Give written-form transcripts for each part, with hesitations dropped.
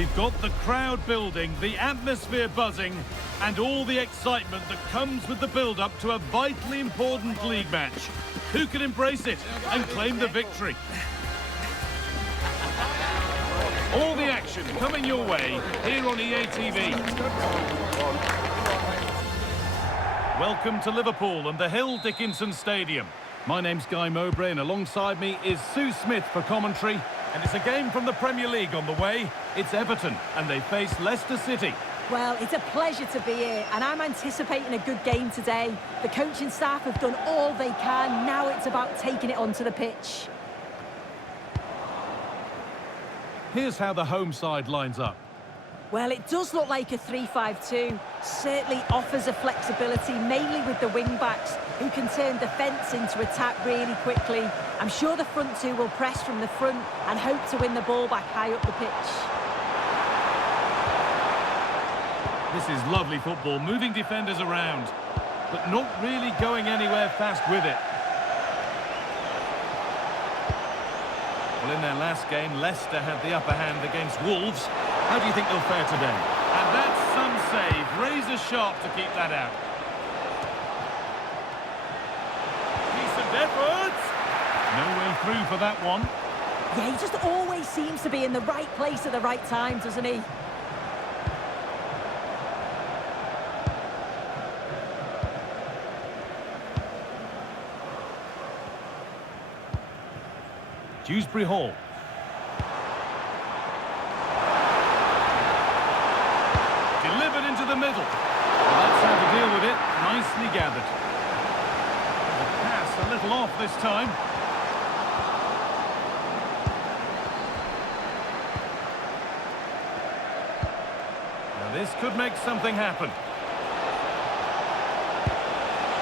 We've got the crowd building, the atmosphere buzzing, and all the excitement that comes with the build-up to a vitally important league match. Who can embrace it and claim the victory? All the action coming your way here on EA TV. Welcome to Liverpool and the Hill Dickinson Stadium. My name's Guy Mowbray and alongside me is Sue Smith for commentary. And it's a game from the Premier League on the way. It's Everton and they face Leicester City. Well, it's a pleasure to be here and I'm anticipating a good game today. The coaching staff have done all they can. Now it's about taking it onto the pitch. Here's how the home side lines up. Well, it does look like a 3-5-2. Certainly offers a flexibility, mainly with the wing-backs, who can turn defence into attack really quickly. I'm sure the front two will press from the front and hope to win the ball back high up the pitch. This is lovely football, moving defenders around, but not really going anywhere fast with it. Well, in their last game, Leicester had the upper hand against Wolves. How do you think they'll fare today? And that's some save. Razor sharp to keep that out. Decent effort. No way through for that one. Yeah, he just always seems to be in the right place at the right time, doesn't he? Dewsbury Hall. Delivered into the middle. Well, that's how to deal with it. Nicely gathered. The pass a little off this time. Now this could make something happen.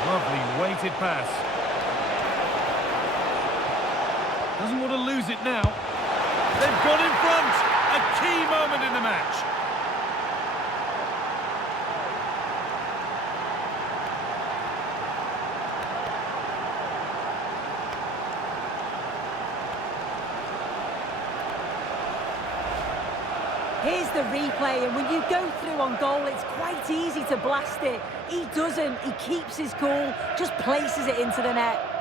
Lovely weighted pass. Doesn't want to lose it now. They've got in front. A key moment in the match. Here's the replay, and when you go through on goal, it's quite easy to blast it. He doesn't. He keeps his cool, just places it into the net.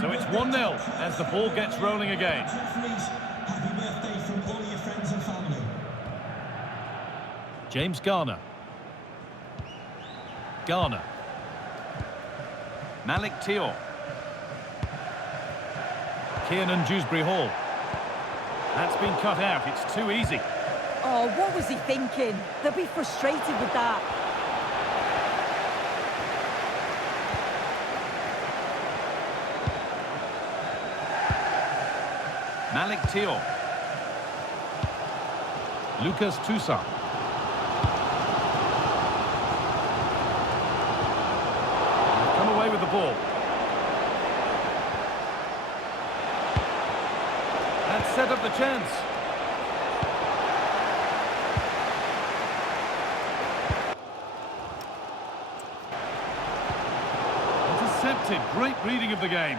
So it's 1-0 as the ball gets rolling again. Happy birthday from all your friends and family. James Garner. Garner. Malik Thiaw. Kiernan Dewsbury Hall. That's been cut out. It's too easy. Oh, what was he thinking? They'll be frustrated with that. Malik Thiaw. Lucas Toussaint. Come away with the ball. That set up the chance. Intercepted. Great reading of the game.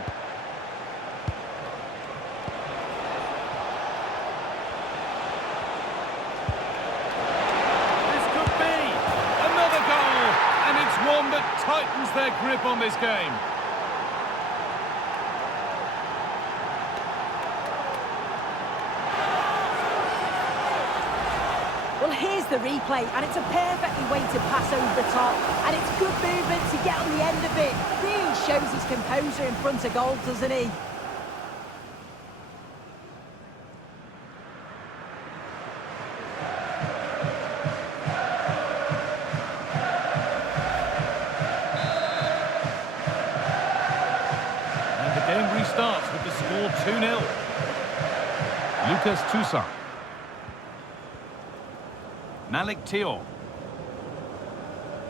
One that tightens their grip on this game. Well, here's the replay, and it's a perfectly weighted pass over the top, and it's good movement to get on the end of it. Really shows his composure in front of goal, doesn't he? Game restarts with the score 2-0. Lucas Toussaint. Malik Thiaw.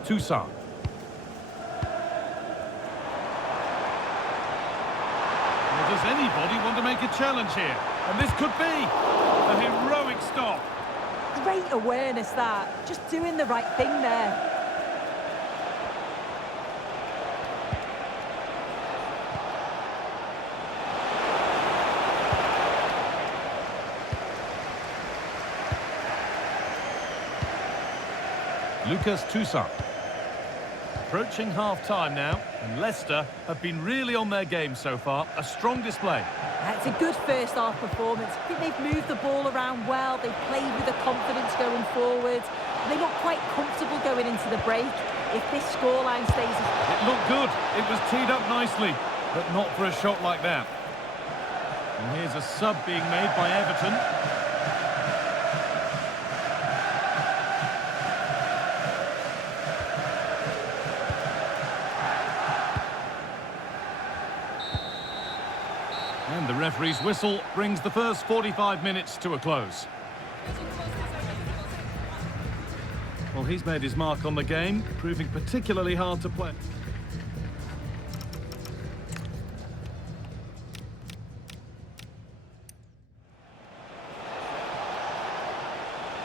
Toussaint. They're just Does anybody want to make a challenge here? And this could be a heroic stop. Great awareness, that. Just doing the right thing there. Lucas Toussaint. Approaching half-time now, and Leicester have been really on their game so far. A strong display. It's a good first-half performance. I think they've moved the ball around well. They've played with the confidence going forward. They're not quite comfortable going into the break. If this scoreline stays... It looked good. It was teed up nicely, but not for a shot like that. And here's a sub being made by Everton. And the referee's whistle brings the first 45 minutes to a close. Well, he's made his mark on the game, proving particularly hard to play.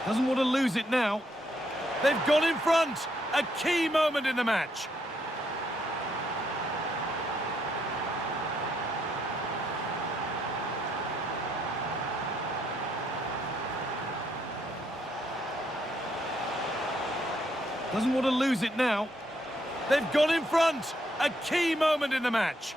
Doesn't want to lose it now. They've gone in front. A key moment in the match. Doesn't want to lose it now. They've gone in front. A key moment in the match.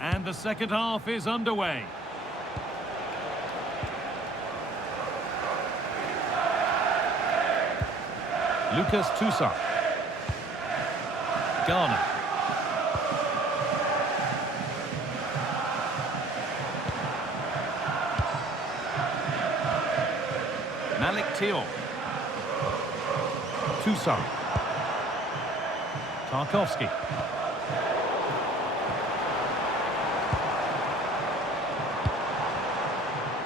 And the second half is underway. Lucas Toussaint. Ghana. Malik Thiaw. Toussaint. Tarkowski.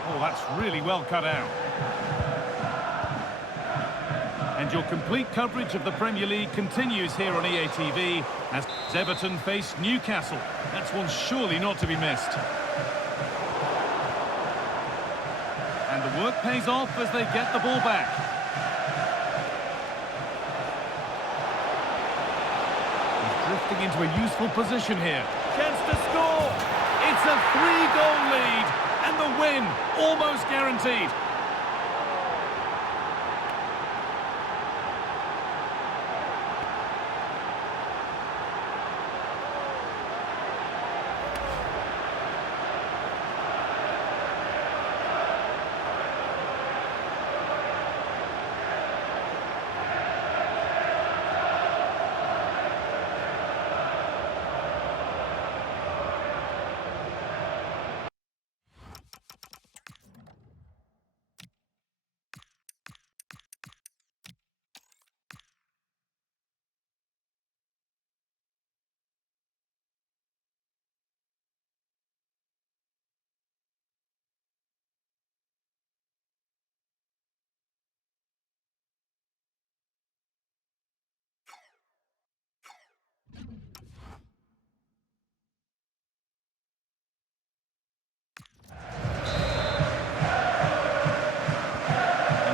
Oh, that's really well cut out. And your complete coverage of the Premier League continues here on EA TV as Everton face Newcastle. That's one surely not to be missed. And the work pays off as they get the ball back. He's drifting into a useful position here. Chance to score! It's a 3-goal lead, and the win almost guaranteed.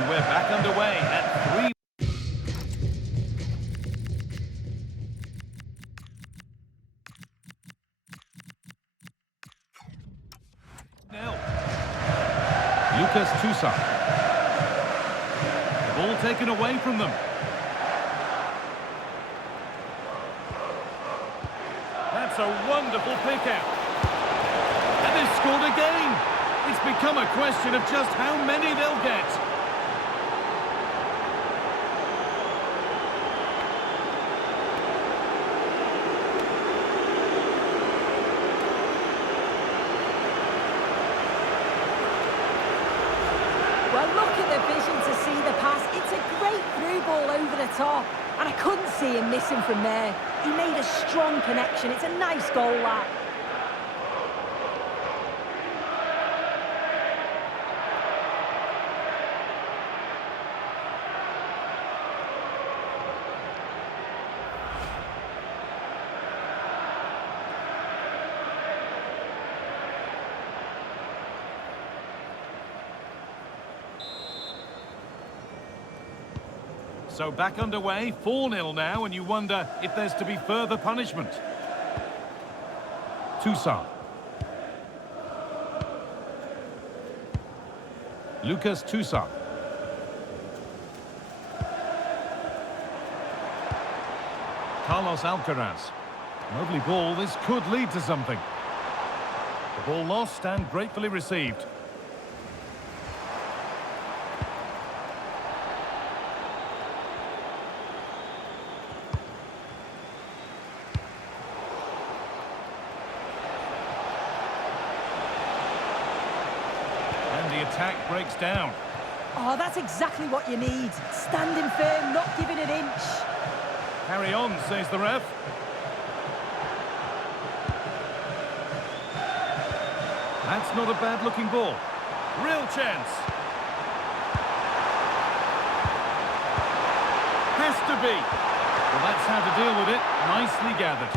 Back underway at 3-0. Lucas Toussaint. The ball taken away from them. That's a wonderful pick out. And they've scored again. It's become a question of just how many they'll get. Well, look at the vision to see the pass. It's a great through ball over the top. And I couldn't see him missing from there. He made a strong connection. It's a nice goal, that. So back underway, 4-0 now, and you wonder if there's to be further punishment. Toussaint. Lucas Toussaint. Carlos Alcaraz. Lovely ball, this could lead to something. The ball lost and gratefully received. And the attack breaks down. Oh, that's exactly what you need. Standing firm, not giving an inch. Carry on, says the ref. That's not a bad-looking ball. Real chance. Has to be. Well, that's how to deal with it. Nicely gathered.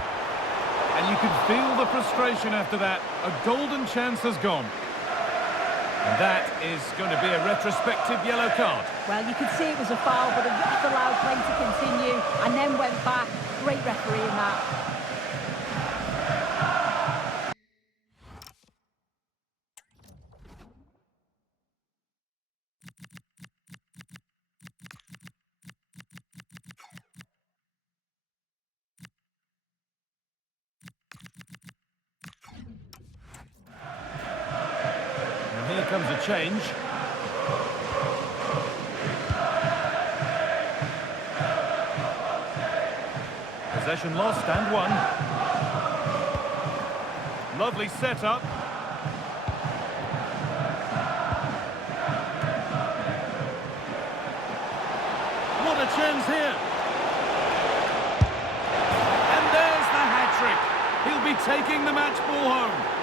And you can feel the frustration after that. A golden chance has gone. And that is going to be a retrospective yellow card. Well, you could see it was a foul, but the ref allowed play to continue and then went back. Great referee in that. And here comes a change. Possession lost and won. Lovely setup. What a chance here. And there's the hat-trick. He'll be taking the match ball home.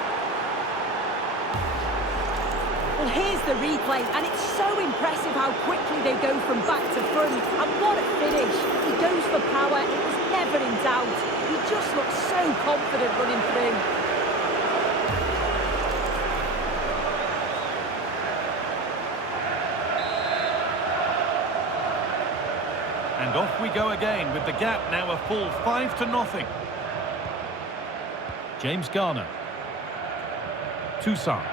Well, here's the replay, and it's so impressive how quickly they go from back to front. And what a finish. He goes for power. It was never in doubt. He just looks so confident running through. And off we go again with the gap now a full 5-0. James Garner. Toussaint.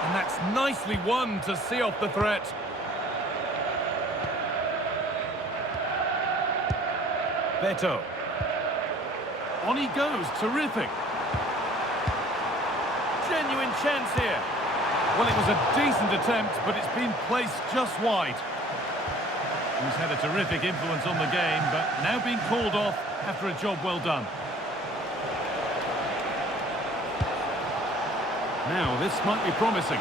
And that's nicely won to see off the threat. Beto. On he goes, terrific. Genuine chance here. Well, it was a decent attempt, but it's been placed just wide. He's had a terrific influence on the game, but now being called off after a job well done. Now, this might be promising.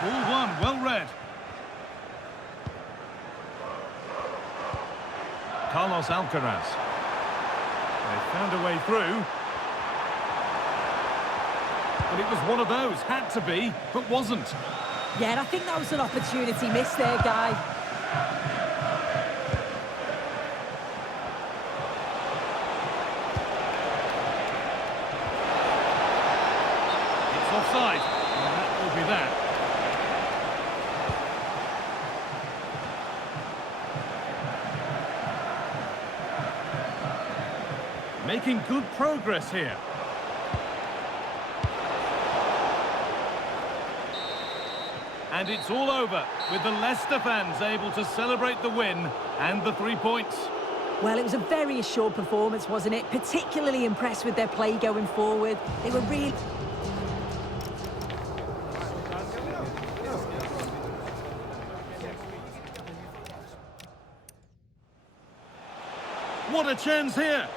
Ball one, well read. Carlos Alcaraz. They found a way through. But it was one of those, had to be, but wasn't. Yeah, and I think that was an opportunity missed there, Guy. It's offside. And that will be that. Making good progress here. And it's all over, with the Leicester fans able to celebrate the win and the 3 points. Well, it was a very assured performance, wasn't it? Particularly impressed with their play going forward. They were really... What a chance here!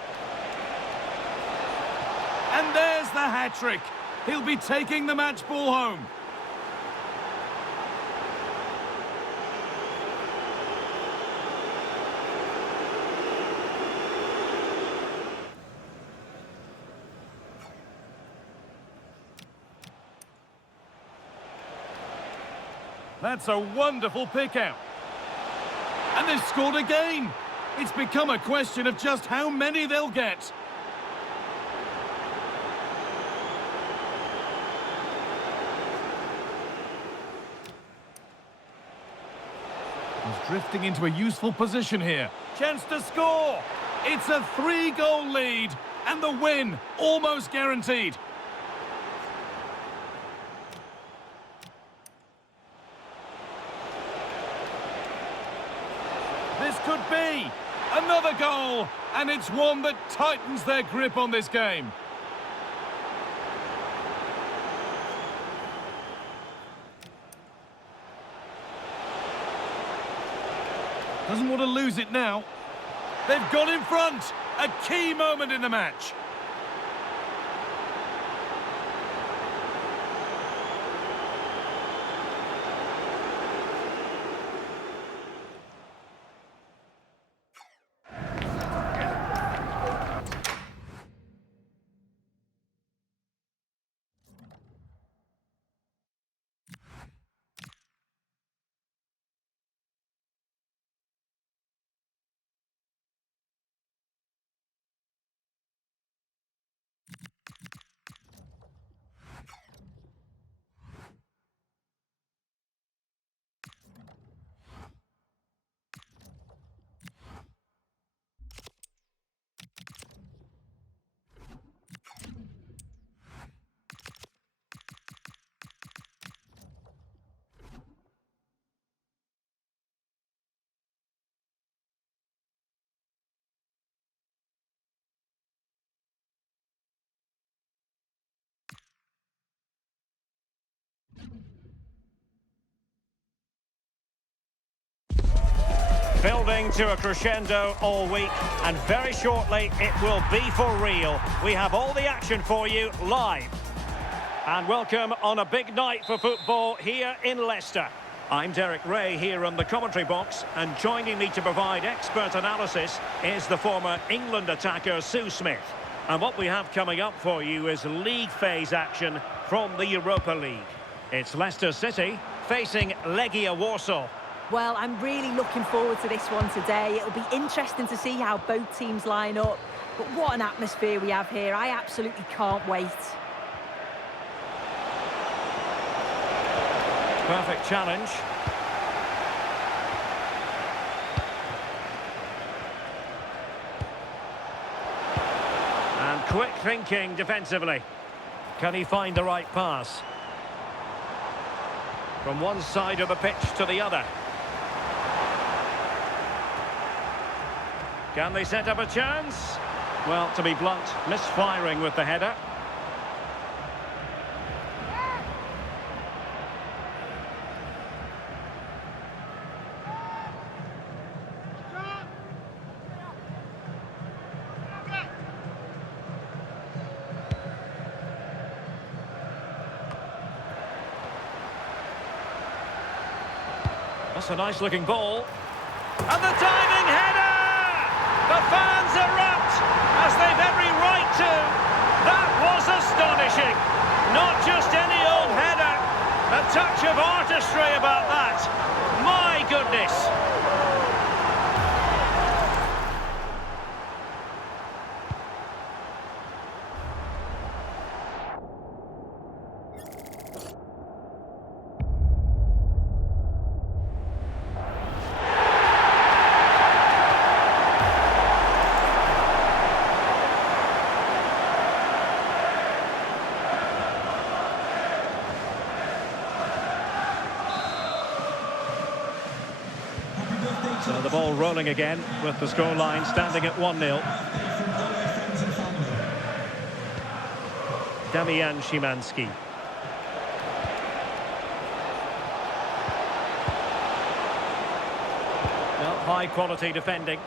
And there's the hat-trick. He'll be taking the match ball home. That's a wonderful pick-out. And they've scored again. It's become a question of just how many they'll get. He's drifting into a useful position here. Chance to score. It's a 3-goal lead. And the win almost guaranteed. This could be another goal, and it's one that tightens their grip on this game. Doesn't want to lose it now. They've got in front. A key moment in the match. Building to a crescendo all week, and very shortly it will be for real. We have all the action for you live. And welcome on a big night for football here in Leicester. I'm Derek Ray here on the commentary box, and joining me to provide expert analysis is the former England attacker Sue Smith. And what we have coming up for you is league phase action from the Europa League. It's Leicester City facing Legia Warsaw. Well, I'm really looking forward to this one today. It'll be interesting to see how both teams line up. But what an atmosphere we have here. I absolutely can't wait. Perfect challenge. And quick thinking defensively. Can he find the right pass? From one side of the pitch to the other. Can they set up a chance? Well, to be blunt, misfiring with the header. That's a nice looking ball. And the diving header! The fans erupt, as they've every right to. That was astonishing. Not just any old header. A touch of artistry about that. My goodness. So the ball rolling again with the scoreline standing at 1-0. Damian Szymanski. Well, high quality defending.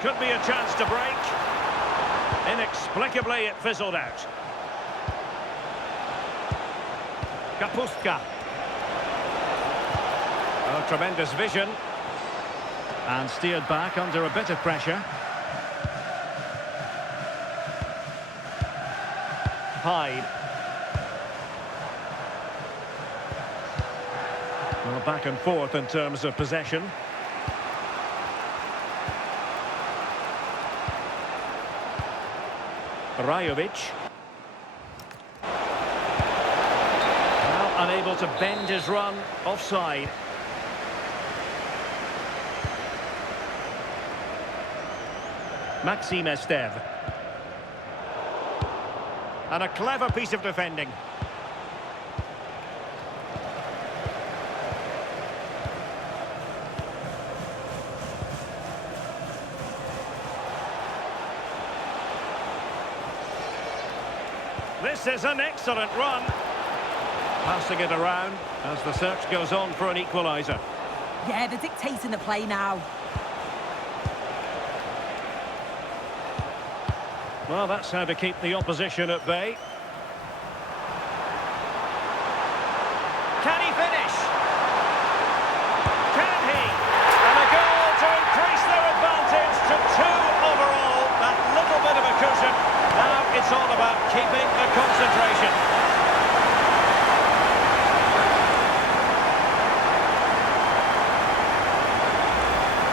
Could be a chance to break. Inexplicably, it fizzled out. Kapustka. Oh, tremendous vision. And steered back under a bit of pressure. Hyde. Well, back and forth in terms of possession. Rajovic. Now unable to bend his run, offside. Maxime Esteve. And a clever piece of defending. This is an excellent run. Passing it around as the search goes on for an equaliser. Yeah, they're dictating the play now. Well, that's how to keep the opposition at bay. Can he finish? Can he? And a goal to increase their advantage to 2 overall. That little bit of a cushion. Now it's all about keeping the concentration.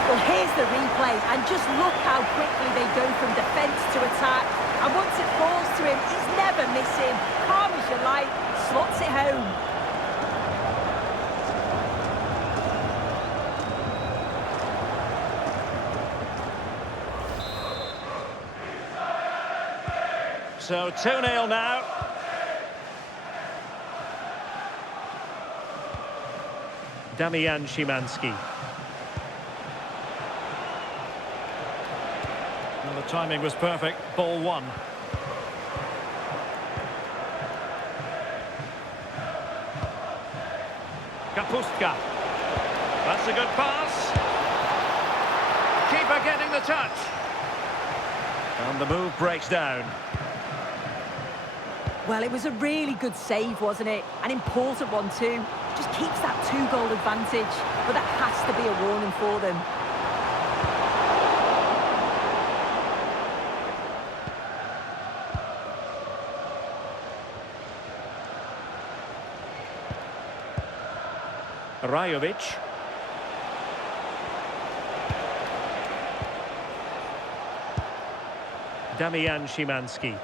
Well, here's the replay, and just look how quickly they go from defence to attack. And once it falls to him, he's never missing. Calm as you like, slots it home. So 2-0 now. Damian Szymanski. Well, the timing was perfect. Ball 1. Kapustka. That's a good pass. Keeper getting the touch. And the move breaks down. Well, it was a really good save, wasn't it? An important one too. Just keeps that 2-goal advantage. But that has to be a warning for them. Rajovic. Damian Szymanski.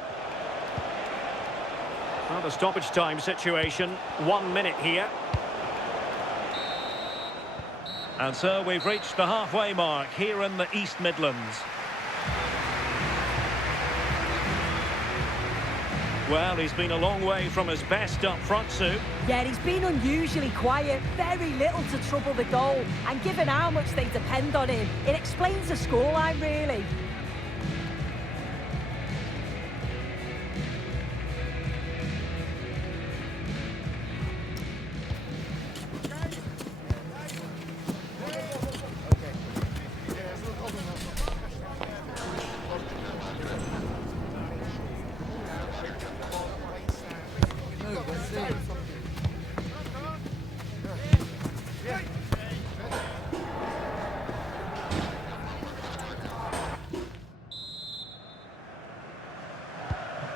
Well, the stoppage time situation, 1 minute here. And so we've reached the halfway mark here in the East Midlands. Well, he's been a long way from his best up front, Sue. Yeah, he's been unusually quiet, very little to trouble the goal. And given how much they depend on him, it explains the scoreline, really.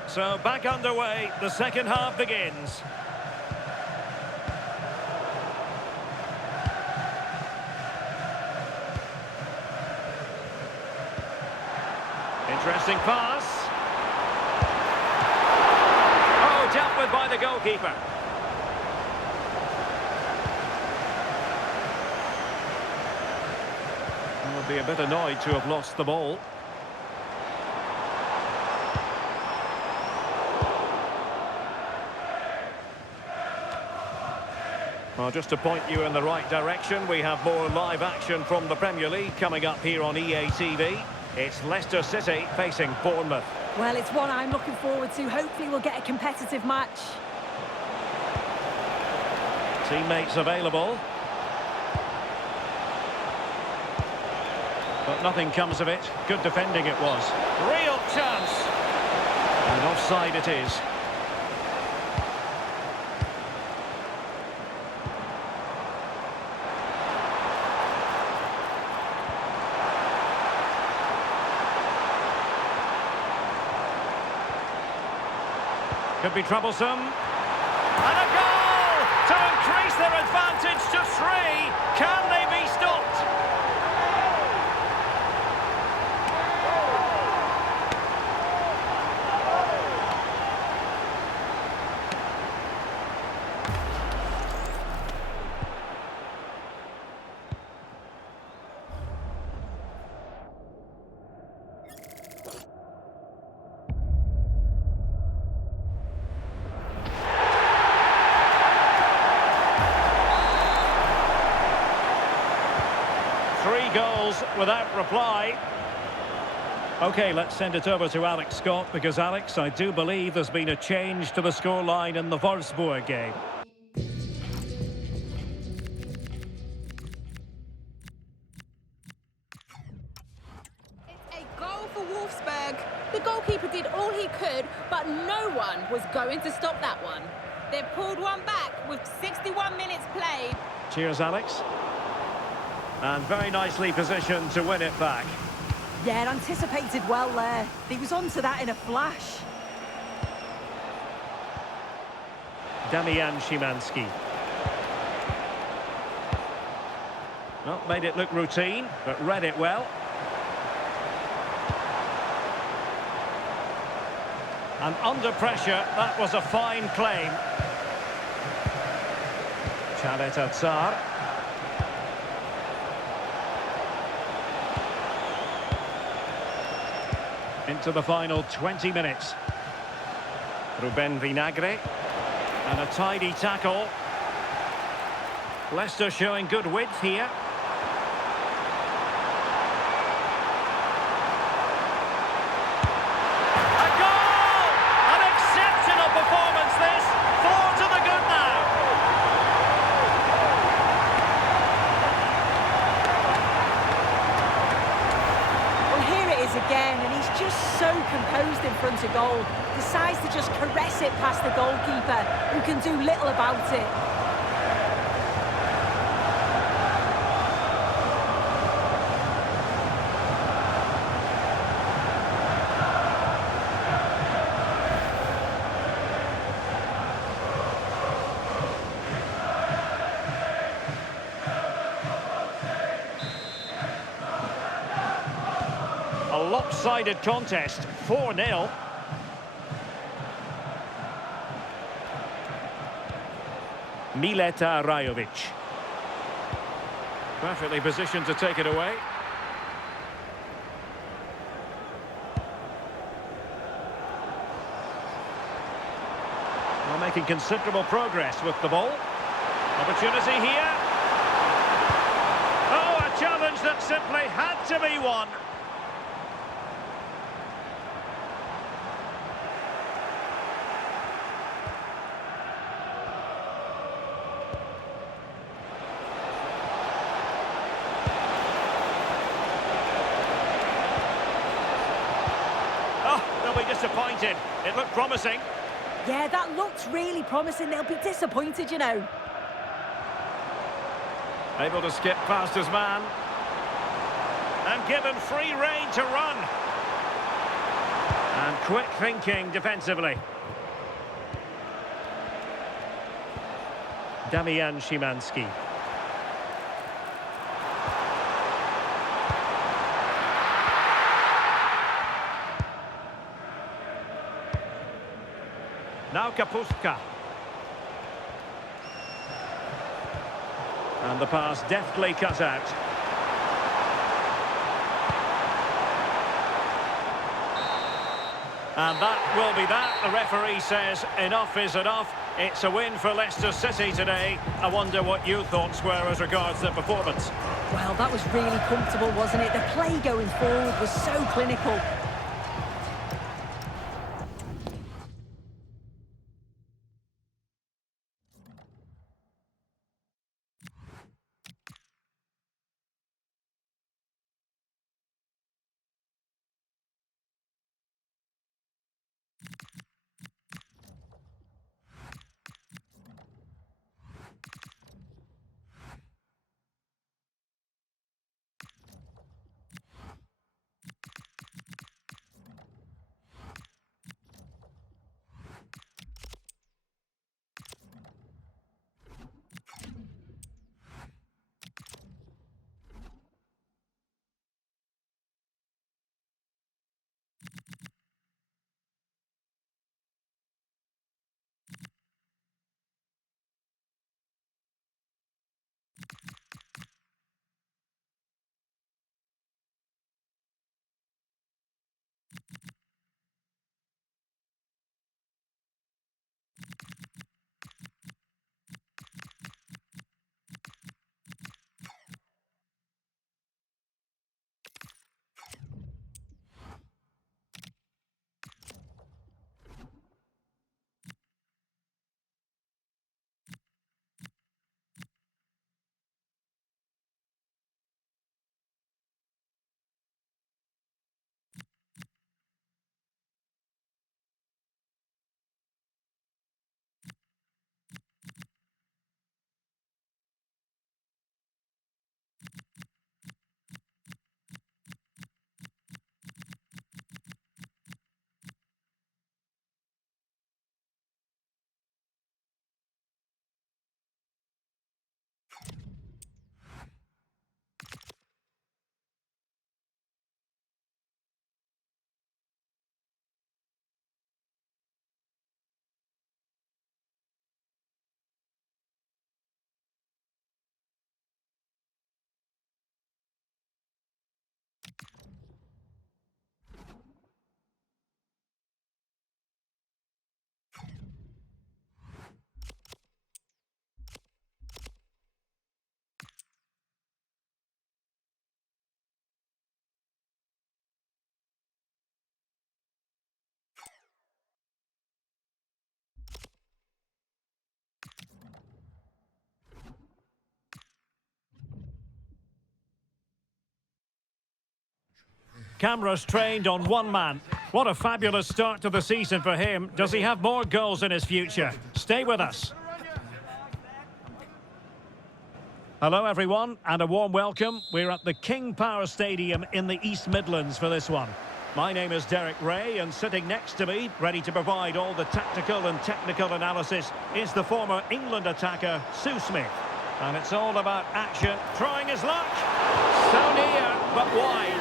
So back underway, the second half begins. Interesting pass. Oh, dealt with by the goalkeeper. Will be a bit annoyed to have lost the ball. Well, just to point you in the right direction, we have more live action from the Premier League coming up here on EA TV. It's Leicester City facing Bournemouth. Well, it's one I'm looking forward to. Hopefully we'll get a competitive match. Teammates available. But nothing comes of it. Good defending it was. Real chance. And offside it is. Could be troublesome. And a goal to increase their advantage to 3. Can they be stopped? Goals without reply. OK, let's send it over to Alex Scott, because, Alex, I do believe there's been a change to the scoreline in the Wolfsburg game. It's a goal for Wolfsburg. The goalkeeper did all he could, but no one was going to stop that one. They've pulled one back with 61 minutes played. Cheers, Alex. And very nicely positioned to win it back. Yeah, anticipated well there. He was onto that in a flash. Damian Szymanski. Well, made it look routine, but read it well. And under pressure, that was a fine claim. Chalet Tsar. Into the final 20 minutes. Ruben Vinagre. And a tidy tackle. Leicester showing good width here. A goal! An exceptional performance this. 4 to the good now. Well, here it is again, and he's just so composed in front of goal. Decides to just caress it past the goalkeeper, who can do little about it. A lopsided contest, 4-0. Mileta Rajovic. Perfectly positioned to take it away. Well, making considerable progress with the ball. Opportunity here. Oh, a challenge that simply had to be won. Disappointed. It looked promising. Yeah, that looked really promising. They'll be disappointed, you know. Able to skip past his man. And given free rein to run. And quick thinking defensively. Damian Szymanski. Now Kapustka. And the pass deftly cut out. And that will be that. The referee says enough is enough. It's a win for Leicester City today. I wonder what your thoughts were as regards the performance. Well, that was really comfortable, wasn't it? The play going forward was so clinical. Cameras trained on one man. What a fabulous start to the season for him. Does he have more goals in his future? Stay with us. Hello everyone and a warm welcome. We're at the King Power Stadium in the East Midlands for this one. My name is Derek Ray and sitting next to me, ready to provide all the tactical and technical analysis, is the former England attacker, Sue Smith. And it's all about action, trying his luck. So near, but wide.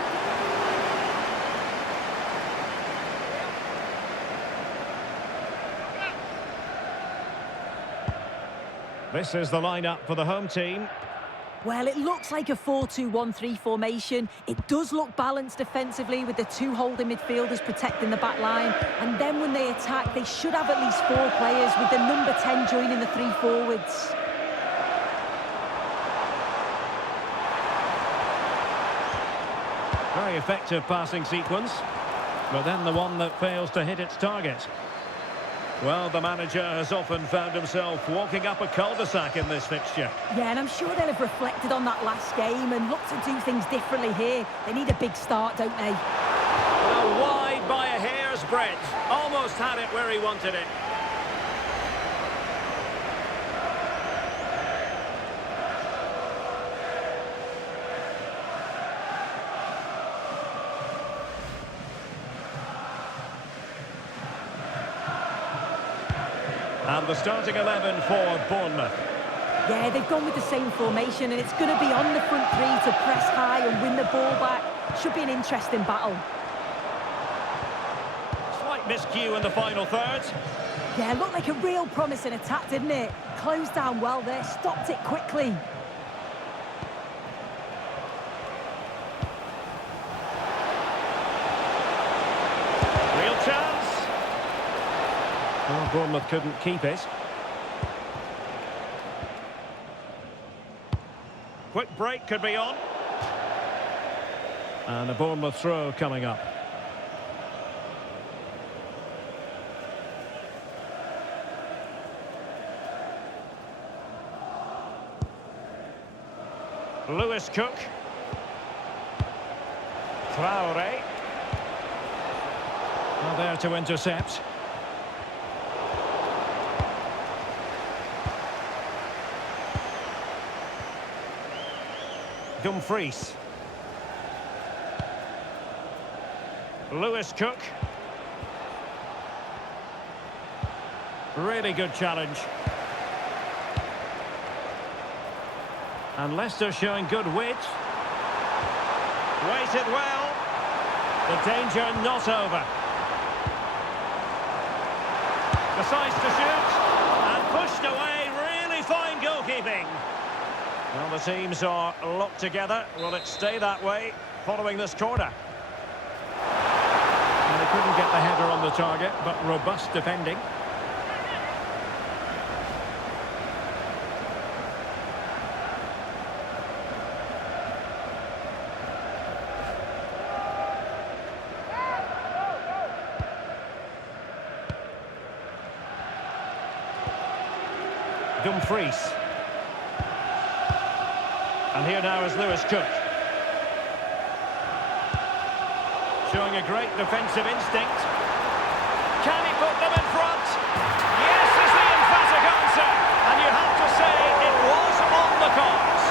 This is the lineup for the home team. Well, it looks like a 4-2-1-3 formation. It does look balanced defensively with the two holding midfielders protecting the back line. And then when they attack, they should have at least 4 players with the number 10 joining the 3 forwards. Very effective passing sequence, but then the one that fails to hit its target. Well, the manager has often found himself walking up a cul-de-sac in this fixture. Yeah, and I'm sure they'll have reflected on that last game and looked to do things differently here. They need a big start, don't they? Well, wide by a hair's breadth. Almost had it where he wanted it. And the starting 11 for Bournemouth. Yeah, they've gone with the same formation and it's going to be on the front 3 to press high and win the ball back. Should be an interesting battle. Slight miscue in the final third. Yeah, looked like a real promising attack, didn't it? Closed down well there, stopped it quickly. Real chance. Well, Bournemouth couldn't keep it. Quick break could be on. And a Bournemouth throw coming up. Lewis Cook. Traore. Well, there to intercept. Dumfries. Lewis Cook. Really good challenge. And Leicester showing good wit. Waited well. The danger not over. Decides to shoot. And pushed away. Really fine goalkeeping. Well, the teams are locked together. Will it stay that way following this corner? And they couldn't get the header on the target, but robust defending. Dumfries. And here now is Lewis Cook. Showing a great defensive instinct. Can he put them in front? Yes is the emphatic answer. And you have to say it was on the cards.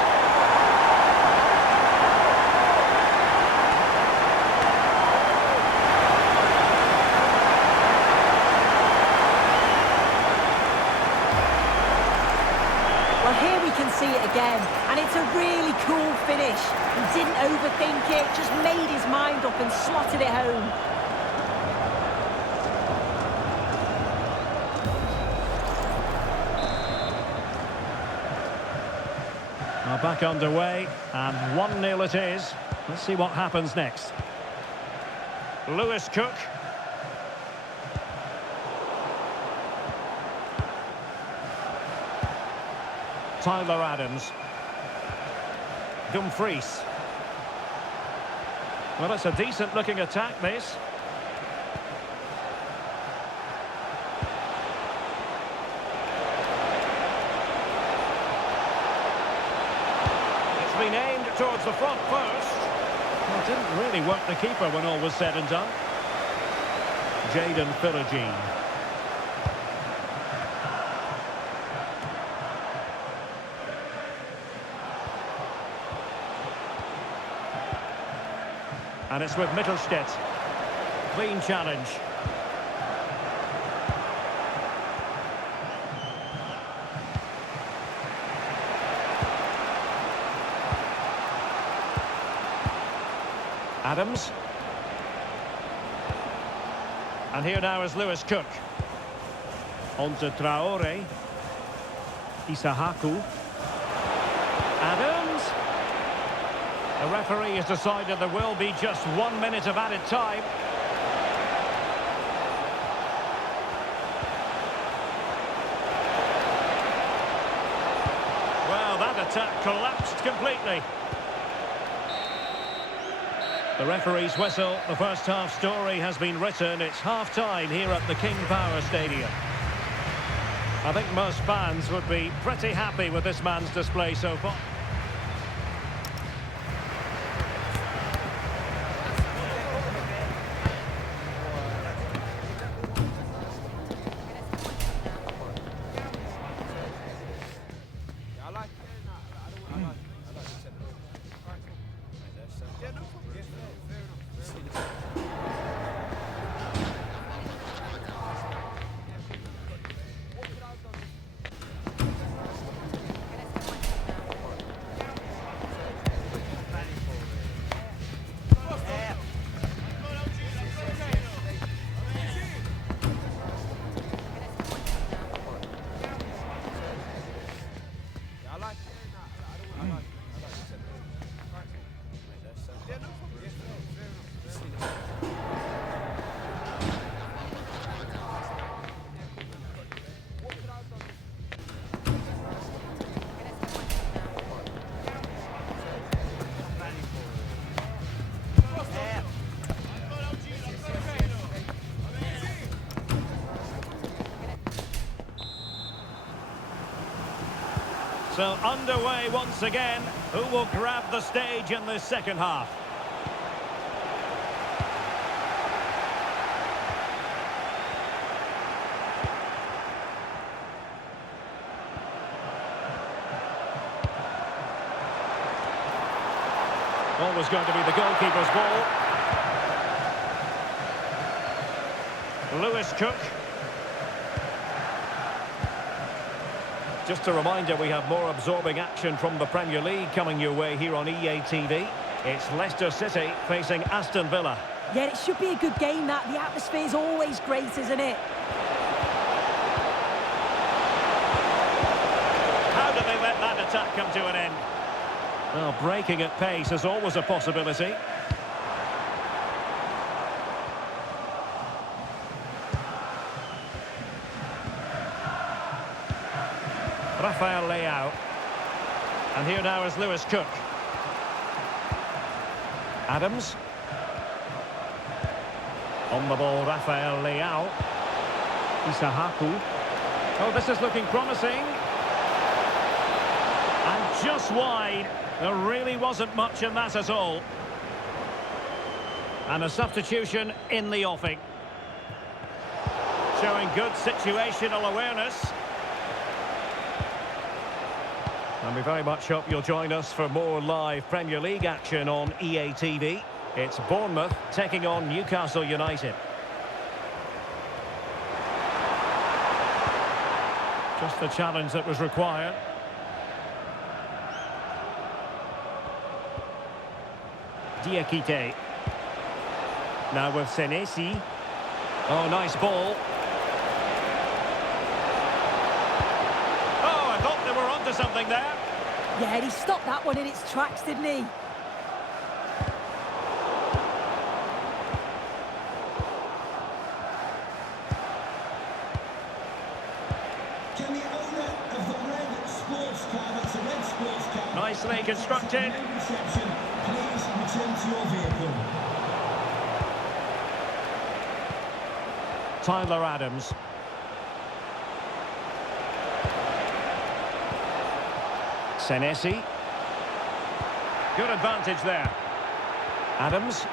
Well, here we can see it again, and it's a really cool finish. He didn't overthink it, just made his mind up and slotted it home. Now back underway, and 1-0 it is. Let's see what happens next. Lewis Cook. Tyler Adams. Dumfries. Well, it's a decent-looking attack, this. It's been aimed towards the front post. Well, Didn't really work the keeper when all was said and done. Jayden Philogene. And it's with Mittelstädt. Clean challenge. Adams. And here now is Lewis Cook. On to Traore. Isahaku. Adams. The referee has decided there will be just 1 minute of added time. Well, that attack collapsed completely. The referee's whistle, the first half story has been written. It's half-time here at the King Power Stadium. I think most fans would be pretty happy with this man's display so far. So underway once again. Who will grab the stage in this second half? Always going to be the goalkeeper's ball. Lewis Cook. Just a reminder, we have more absorbing action from the Premier League coming your way here on EA TV. It's Leicester City facing Aston Villa. Yeah, it should be a good game, that. The atmosphere is always great, isn't it? How do they let that attack come to an end? Well, breaking at pace is always a possibility. Rafael Leao. And here now is Lewis Cook. Adams. On the ball, Rafael Leao. Isahaku. Oh, this is looking promising. And just wide. There really wasn't much in that at all. And a substitution in the offing. Showing good situational awareness. And we very much hope you'll join us for more live Premier League action on EA TV. It's Bournemouth taking on Newcastle United. Just the challenge that was required. Diakite. Now with Senesi. Oh, nice ball. Oh, I thought they were onto something there. Yeah, he stopped that one in its tracks, didn't he? Can the owner of the red sports car, that's a red sports car, Nicely constructed. reception, please return to your vehicle. Tyler Adams. Senesi. Good advantage there. Adams.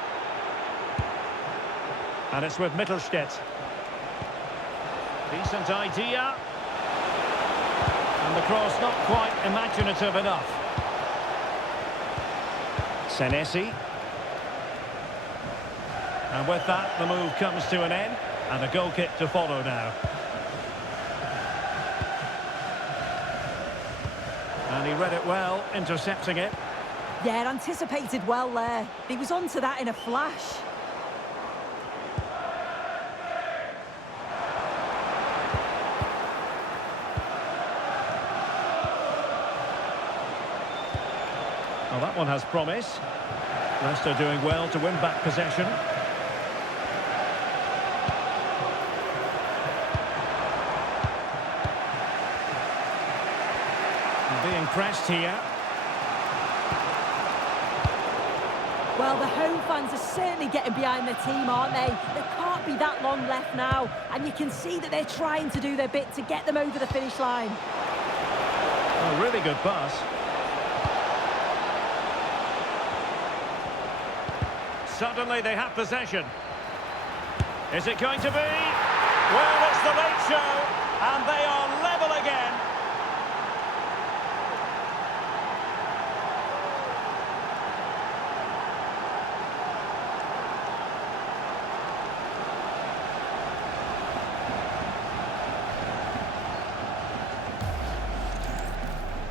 And it's with Mittelstädt. Decent idea. And the cross not quite imaginative enough. Senesi. And with that, the move comes to an end. And a goal kick to follow now. And he read it well, intercepting it. Yeah, anticipated well there. He was onto that in a flash. Well, that one has promise. Leicester doing well to win back possession. Being pressed here. Well, the home fans are certainly getting behind the team, aren't they? There can't be that long left now, and you can see that they're trying to do their bit to get them over the finish line. A really good pass. Suddenly they have possession. Is it going to be? Well, it's the late show, and they are level again.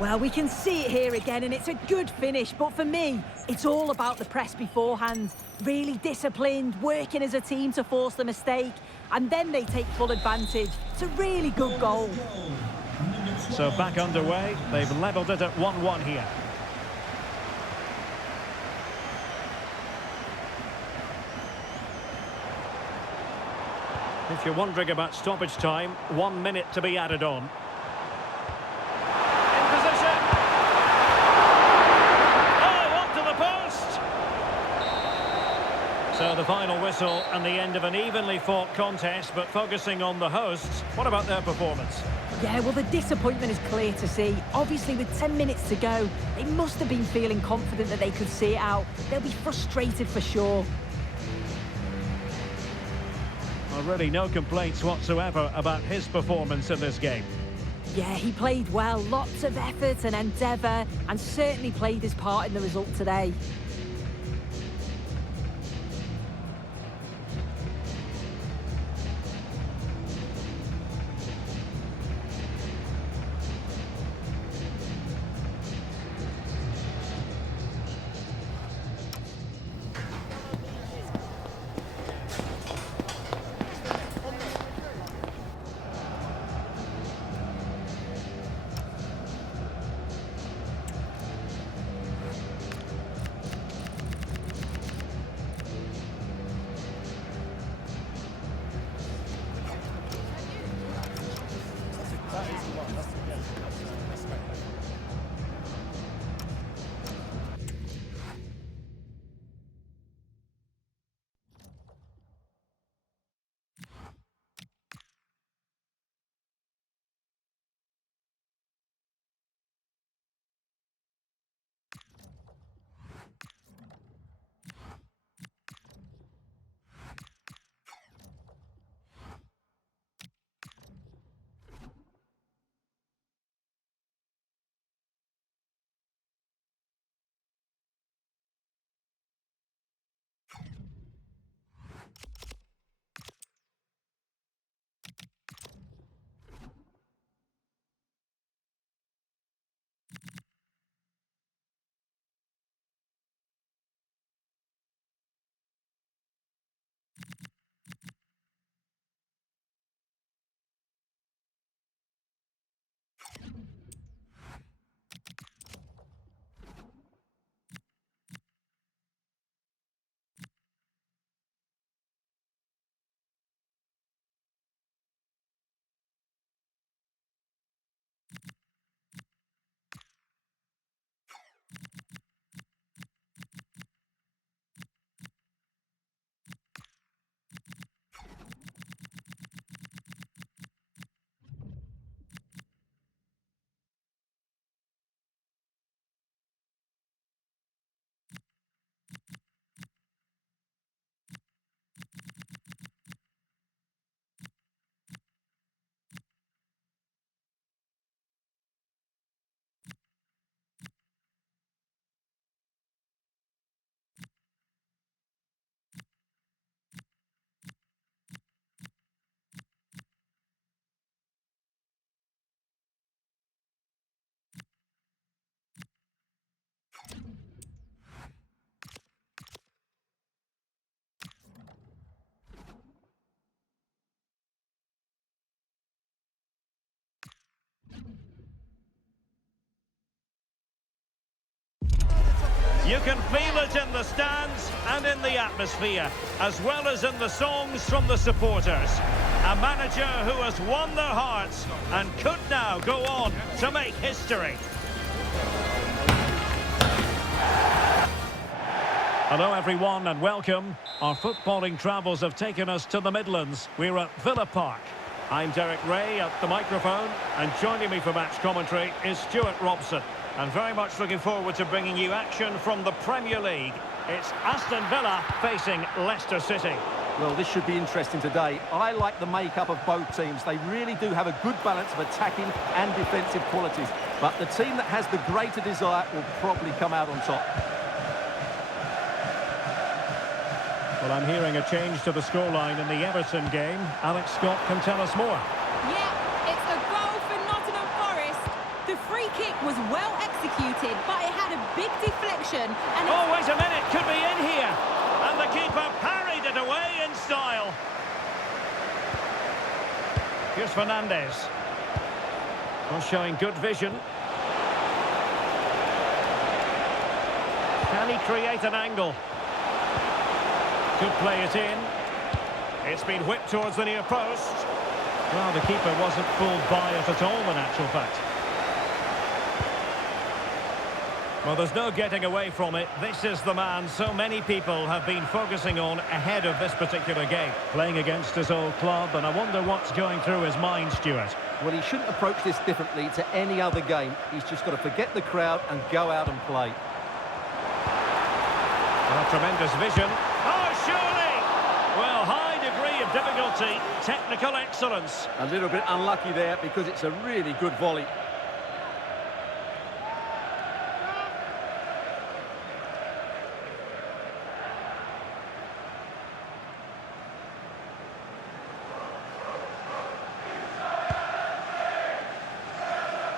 Well, we can see it here again, and it's a good finish. But for me, it's all about the press beforehand. Really disciplined, working as a team to force the mistake. And then they take full advantage. It's a really good goal. So back underway. They've levelled it at 1-1 here. If you're wondering about stoppage time, 1 minute to be added on. So the final whistle and the end of an evenly fought contest, but focusing on the hosts, what about their performance? Yeah, well, the disappointment is clear to see. Obviously, with 10 minutes to go, they must have been feeling confident that they could see it out. They'll be frustrated for sure. Well, really no complaints whatsoever about his performance in this game. Yeah, he played well, lots of effort and endeavour, and certainly played his part in the result today. You can feel it in the stands and in the atmosphere, as well as in the songs from the supporters. A manager who has won their hearts and could now go on to make history. Hello everyone and welcome. Our footballing travels have taken us to the Midlands. We're at Villa Park. I'm Derek Ray at the microphone, and joining me for match commentary is Stuart Robson. And very much looking forward to bringing you action from the Premier League. It's Aston Villa facing Leicester City. Well, this should be interesting today. I like the makeup of both teams. They really do have a good balance of attacking and defensive qualities. But the team that has the greater desire will probably come out on top. Well, I'm hearing a change to the scoreline in the Everton game. Alex Scott can tell us more. Yeah, it's a goal for Nottingham Forest. The free kick was well executed, but it had a big deflection. And oh, wait a minute, could be in here. And the keeper parried it away in style. Here's Fernandez. Well, showing good vision. Can he create an angle? Could play it in. It's been whipped towards the near post. Well, the keeper wasn't fooled by it at all, in actual fact. Well, there's no getting away from it. This is the man so many people have been focusing on ahead of this particular game. Playing against his old club, and I wonder what's going through his mind, Stuart. Well, he shouldn't approach this differently to any other game. He's just got to forget the crowd and go out and play. Well, tremendous vision. Oh, surely! Well, high degree of difficulty, technical excellence. A little bit unlucky there because it's a really good volley.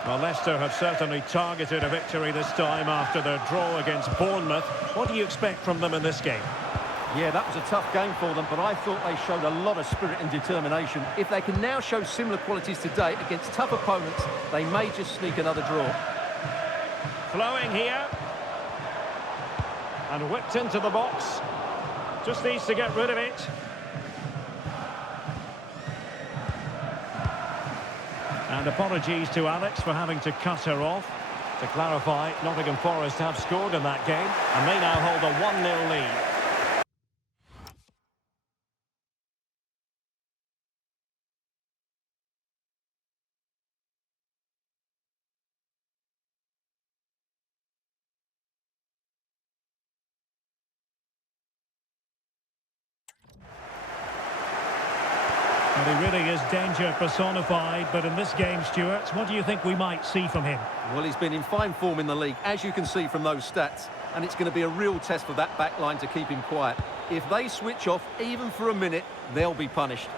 Well, Leicester have certainly targeted a victory this time after their draw against Bournemouth. What do you expect from them in this game? Yeah, that was a tough game for them, but I thought they showed a lot of spirit and determination. If they can now show similar qualities today against tough opponents, they may just sneak another draw. Flowing here. And whipped into the box. Just needs to get rid of it. And apologies to Alex for having to cut her off. To clarify, Nottingham Forest have scored in that game, and they now hold a 1-0 lead. Well, he really is danger personified, but in this game, Stuart, what do you think we might see from him? Well, he's been in fine form in the league, as you can see from those stats, and it's going to be a real test for that back line to keep him quiet. If they switch off, even for a minute, they'll be punished.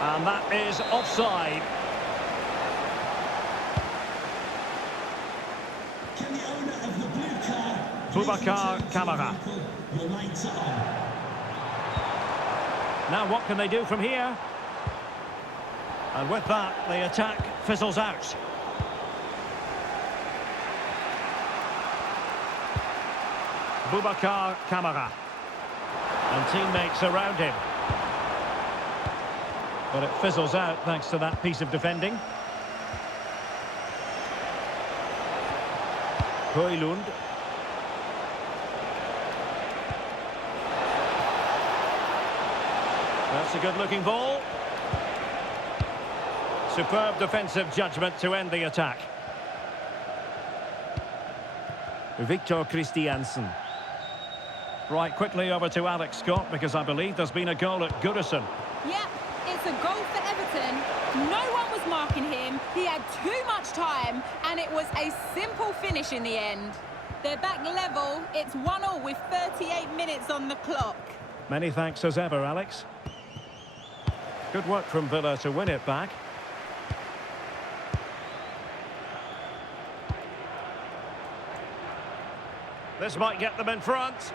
And that is offside. Can the owner of the blue car... Boubacar Kamara. Your lights are on. Now what can they do from here? And with that, the attack fizzles out. Boubacar Kamara. And teammates around him. But it fizzles out thanks to that piece of defending. Højlund. That's a good-looking ball. Superb defensive judgment to end the attack. Victor Christiansen. Right, quickly over to Alex Scott, because I believe there's been a goal at Goodison. Yep, it's a goal for Everton. No one was marking him. He had too much time, and it was a simple finish in the end. They're back level. It's 1-1 with 38 minutes on the clock. Many thanks as ever, Alex. Good work from Villa to win it back. This might get them in front.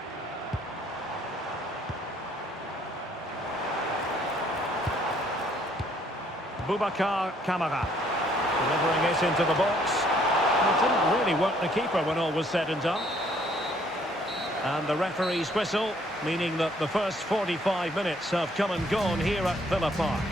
Boubacar Kamara delivering it into the box. It didn't really work the keeper when all was said and done. And the referee's whistle, meaning that the first 45 minutes have come and gone here at Villa Park.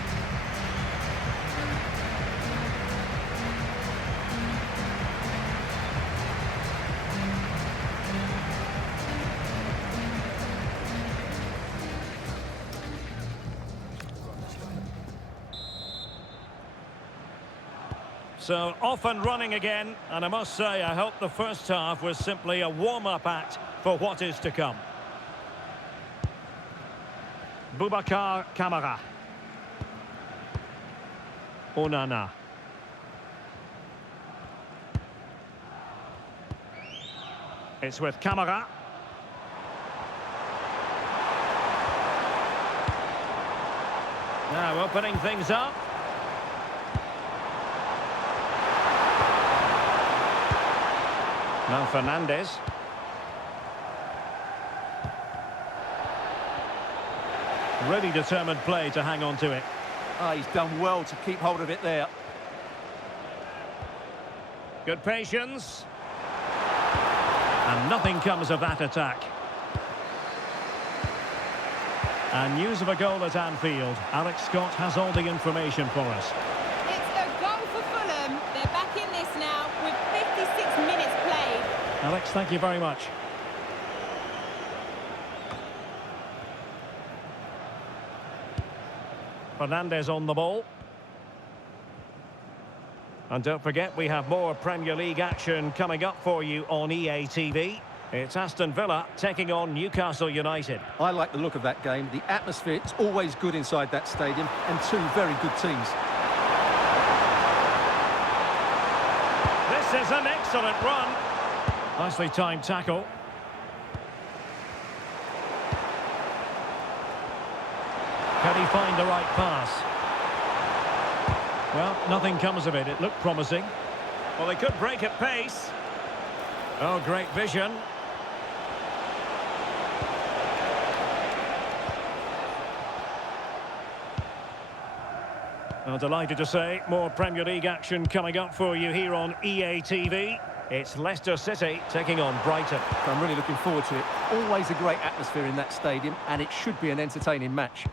So off and running again, and I must say I hope the first half was simply a warm-up act for what is to come. Boubacar Kamara. Onana. It's with Kamara. Now opening things up. Now Fernandes. Really determined play to hang on to it. He's done well to keep hold of it there. Good patience. And nothing comes of that attack. And news of a goal at Anfield. Alex Scott has all the information for us. It's a goal for Fulham. They're back in this now with 56 minutes played. Alex, thank you very much. Fernandes on the ball. And don't forget, we have more Premier League action coming up for you on EA TV. It's Aston Villa taking on Newcastle United. I like the look of that game. The atmosphere is always good inside that stadium, and two very good teams. This is an excellent run. Nicely timed tackle. Can he find the right pass? Well, nothing comes of it. It looked promising. Well, they could break at pace. Oh, great vision. Well, delighted to say, more Premier League action coming up for you here on EA TV. It's Leicester City taking on Brighton. I'm really looking forward to it. Always a great atmosphere in that stadium, and it should be an entertaining match.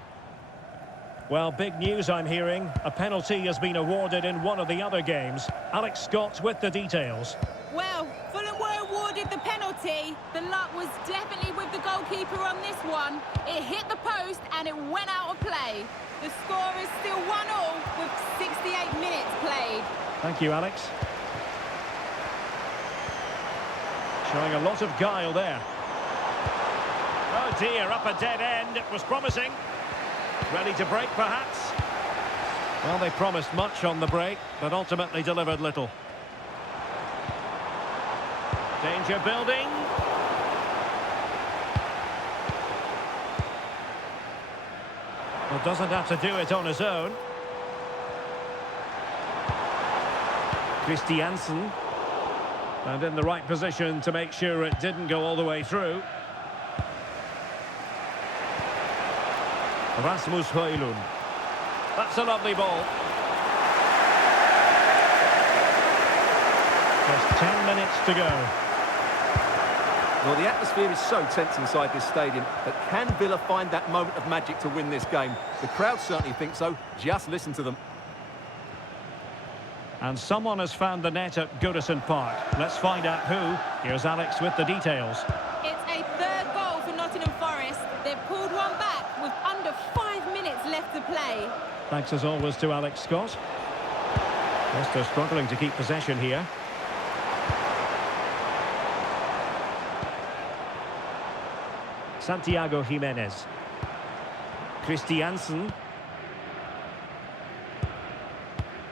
Well, big news I'm hearing. A penalty has been awarded in one of the other games. Alex Scott with the details. Well, Fulham were awarded the penalty. The luck was definitely with the goalkeeper on this one. It hit the post and it went out of play. The score is still 1-1 with 68 minutes played. Thank you, Alex. Showing a lot of guile there. Oh dear, up a dead end. It was promising. Ready to break, perhaps? Well, they promised much on the break, but ultimately delivered little. Danger building. Well, doesn't have to do it on his own. Christiansen. And in the right position to make sure it didn't go all the way through. Rasmus Højlund. That's a lovely ball. Just 10 minutes to go. Well, the atmosphere is so tense inside this stadium, but can Villa find that moment of magic to win this game? The crowd certainly think so. Just listen to them. And someone has found the net at Goodison Park. Let's find out who. Here's Alex with the details. It's a third goal for Nottingham Forest. They've pulled one back with under 5 minutes left to play. Thanks as always to Alex Scott. Leicester struggling to keep possession here. Santiago Jimenez. Christiansen.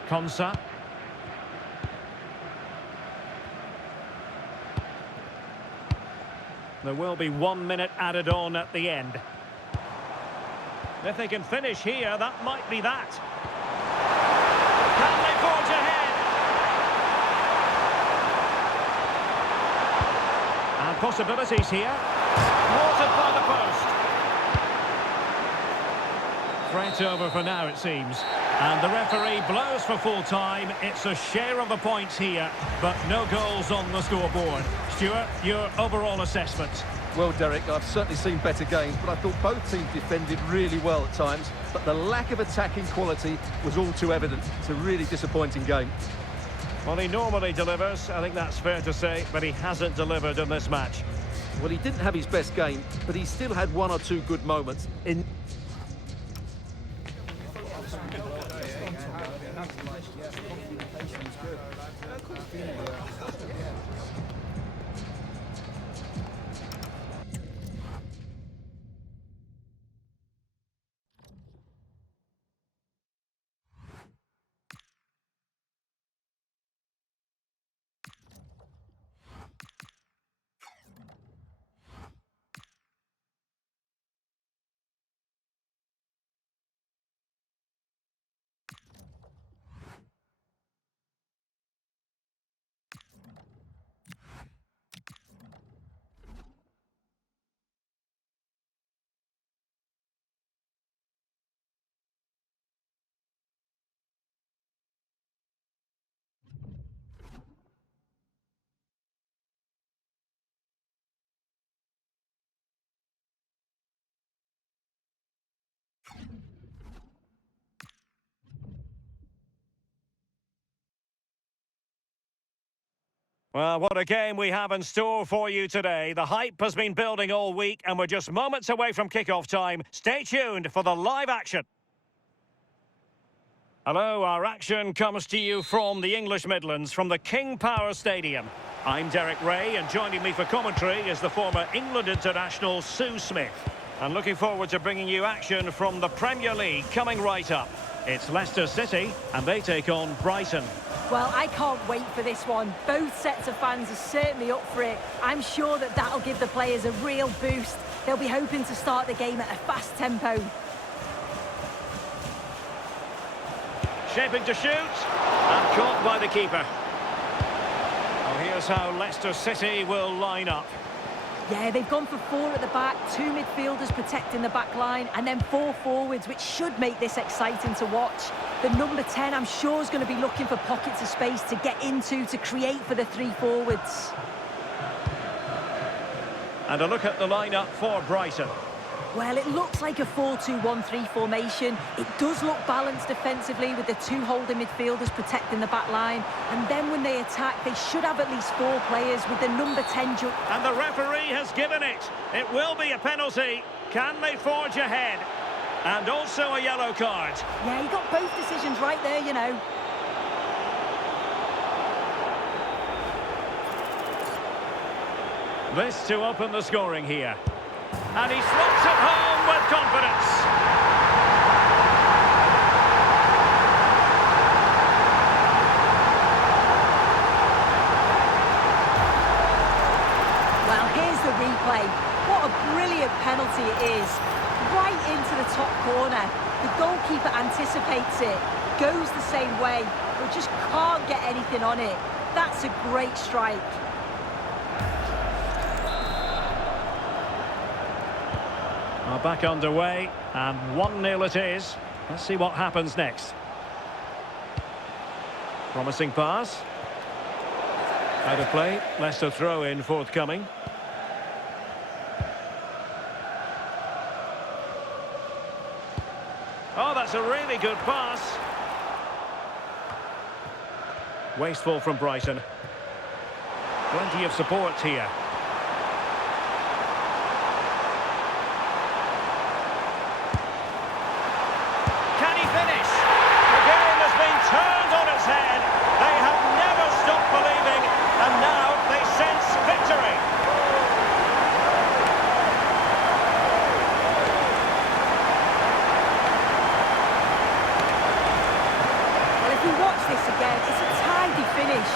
Konsa. There will be 1 minute added on at the end. If they can finish here, that might be that. Can they forge ahead? And possibilities here. Watered by the post. Threat over for now, it seems. And the referee blows for full time. It's a share of the points here, but no goals on the scoreboard. Stuart, your overall assessment? Well, Derek, I've certainly seen better games, but I thought both teams defended really well at times. But the lack of attacking quality was all too evident. It's a really disappointing game. Well, he normally delivers, I think that's fair to say, but he hasn't delivered in this match. Well, he didn't have his best game, but he still had one or two good moments. Well, what a game we have in store for you today. The hype has been building all week, and we're just moments away from kickoff time. Stay tuned for the live action. Hello, our action comes to you from the English Midlands, from the King Power Stadium. I'm Derek Ray, and joining me for commentary is the former England international Sue Smith. And looking forward to bringing you action from the Premier League coming right up. It's Leicester City, and they take on Brighton. Well, I can't wait for this one. Both sets of fans are certainly up for it. I'm sure that that'll give the players a real boost. They'll be hoping to start the game at a fast tempo. Shaping to shoot, and caught by the keeper. Well, here's how Leicester City will line up. Yeah, they've gone for 4 at the back, 2 midfielders protecting the back line, and then 4 forwards, which should make this exciting to watch. The number 10, I'm sure, is going to be looking for pockets of space to get into, to create for the 3 forwards. And a look at the lineup for Brighton. Well, it looks like a 4-2-1-3 formation. It does look balanced defensively with the 2 holding midfielders protecting the back line. And then when they attack, they should have at least 4 players with the number 10... And the referee has given it. It will be a penalty. Can they forge ahead? And also a yellow card. Yeah, he got both decisions right there, you know. This to open the scoring here. And he slots it home with confidence. Well, here's the replay. What a brilliant penalty it is. Right into the top corner. The goalkeeper anticipates it, goes the same way, but just can't get anything on it. That's a great strike. Back underway, and 1-0 it is. Let's see what happens next. Promising pass. Out of play. Leicester throw in forthcoming. Oh, that's a really good pass. Wasteful from Brighton. Plenty of support here.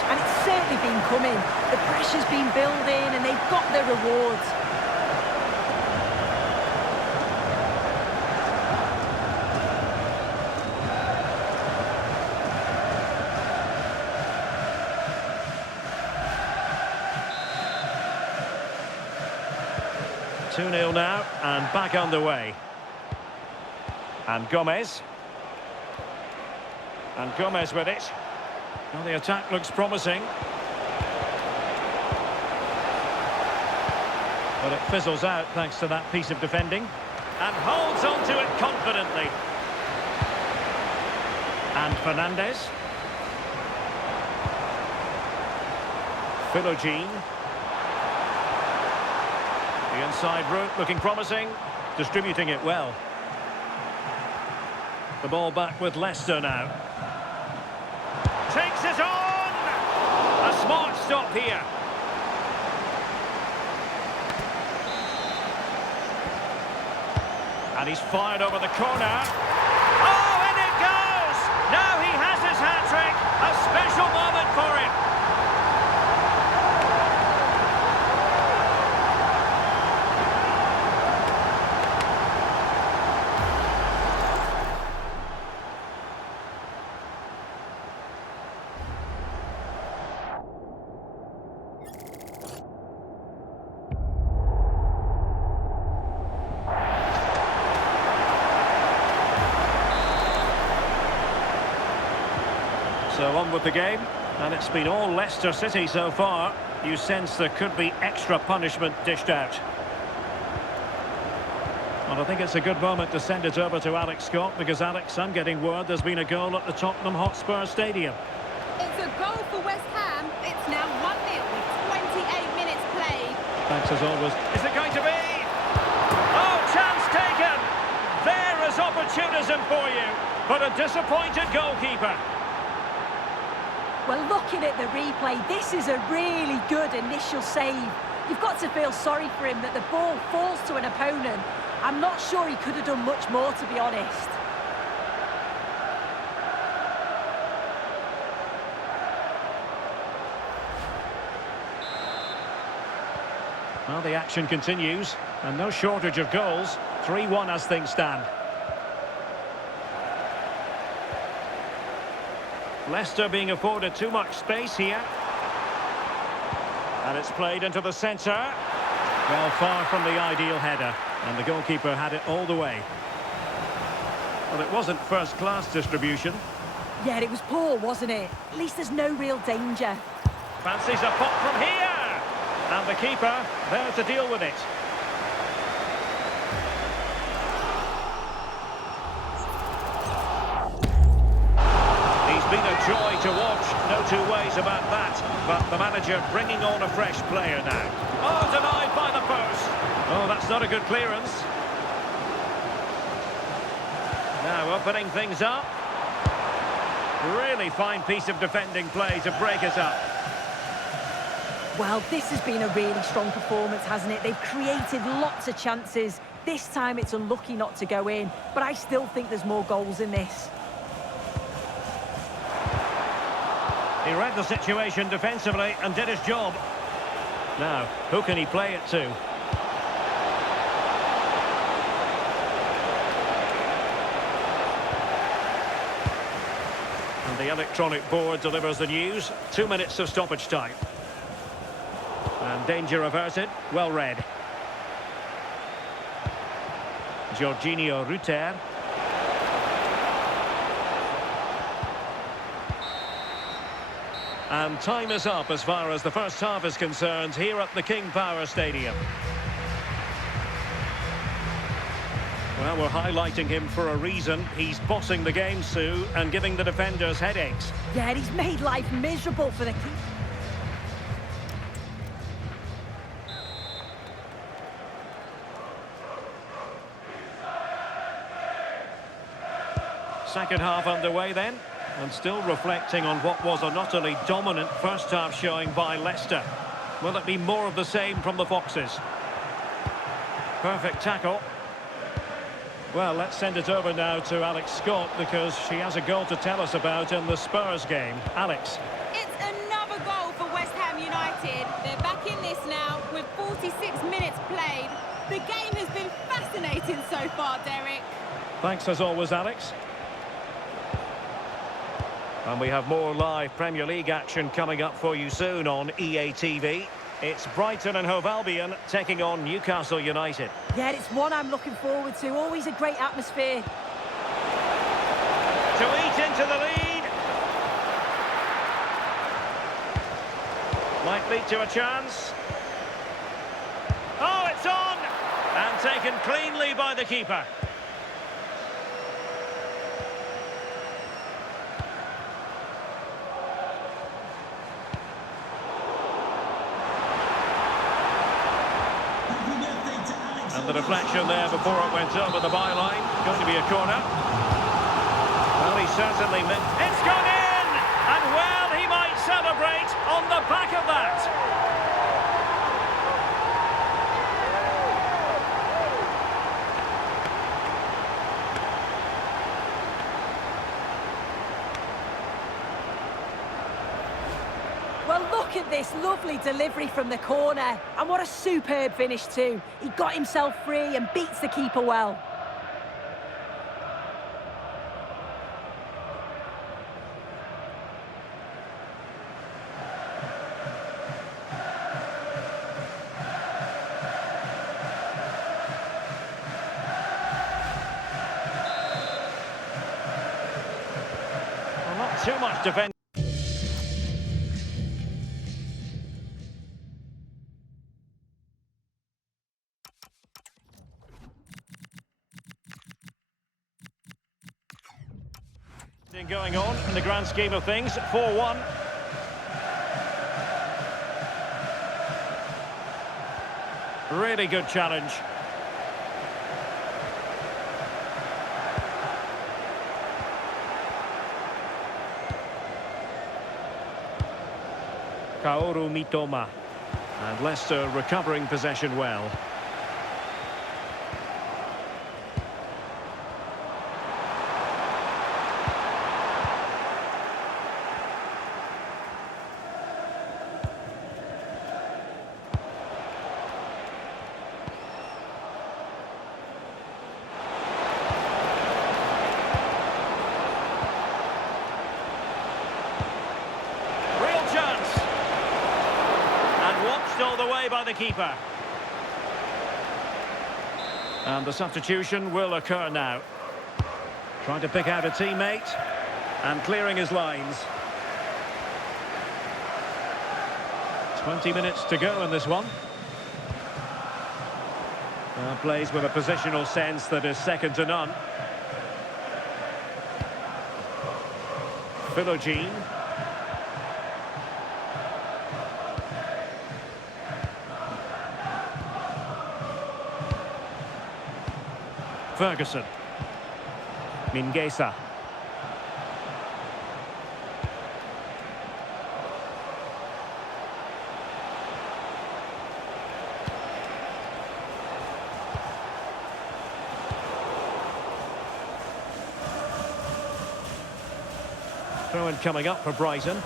And it's certainly been coming. The pressure's been building and they've got their rewards. Two 2-0 now and back underway. And Gomez. And Gomez with it. Well, the attack looks promising. But it fizzles out thanks to that piece of defending. And holds on to it confidently. And Fernandez. Philogene. The inside route looking promising. Distributing it well. The ball back with Leicester now. Takes it on! A smart stop here. And he's fired over the corner. Oh, and it goes! Now he has his hat-trick. A special moment for him. So on with the game, and it's been all Leicester City so far. You sense there could be extra punishment dished out. And I think it's a good moment to send it over to Alex Scott, because Alex, I'm getting word there's been a goal at the Tottenham Hotspur Stadium. It's a goal for West Ham. It's now 1-0 with 28 minutes played. Thanks as always. Is it going to be? Oh, chance taken! There is opportunism for you, but a disappointed goalkeeper. Well, looking at the replay, this is a really good initial save. You've got to feel sorry for him that the ball falls to an opponent. I'm not sure he could have done much more, to be honest. Well, the action continues, and no shortage of goals. 3-1 as things stand. Leicester being afforded too much space here. And it's played into the centre. Well, far from the ideal header. And the goalkeeper had it all the way. Well, it wasn't first-class distribution. Yeah, it was poor, wasn't it? At least there's no real danger. Fancies a pop from here. And the keeper there to deal with it. Been a joy to watch, no two ways about that, but the manager bringing on a fresh player now. Oh, denied by the post. Oh, that's not a good clearance. Now opening things up. Really fine piece of defending play to break it up. Well, this has been a really strong performance, hasn't it? They've created lots of chances. This time it's unlucky not to go in, but I still think there's more goals in this. He read the situation defensively and did his job. Now, who can he play it to? And the electronic board delivers the news. 2 minutes of stoppage time. And danger averted. Well read. Jorginho Rutter. And time is up as far as the first half is concerned here at the King Power Stadium. Well, we're highlighting him for a reason. He's bossing the game, Sue, and giving the defenders headaches. Yeah, and he's made life miserable for the keeper. Second half underway then. And still reflecting on what was an utterly dominant first half showing by Leicester. Will it be more of the same from the Foxes? Perfect tackle. Well, let's send it over now to Alex Scott, because she has a goal to tell us about in the Spurs game. Alex. It's another goal for West Ham United. They're back in this now with 46 minutes played. The game has been fascinating so far, Derek. Thanks as always, Alex. And we have more live Premier League action coming up for you soon on EA TV. It's Brighton and Hove Albion taking on Newcastle United. Yeah, it's one I'm looking forward to. Always a great atmosphere. To eat into the lead. Might lead to a chance. Oh, it's on! And taken cleanly by the keeper. Happy birthday to Alex. And the deflection there before it went over the byline. Going to be a corner. Well, he certainly meant... It's gone in! And well, he might celebrate on the back of that. Well, look at this lovely delivery from the corner. And what a superb finish too. He got himself free and beats the keeper well. Well, not too much defence. Going on in the grand scheme of things, 4-1. Really good challenge. Kaoru Mitoma. And Leicester recovering possession well. All the way by the keeper. And the substitution will occur now. Trying to pick out a teammate and clearing his lines. 20 minutes to go in this one. Plays with a positional sense that is second to none. Philogene. Ferguson. Mingueza. Throw-in coming up for Brighton.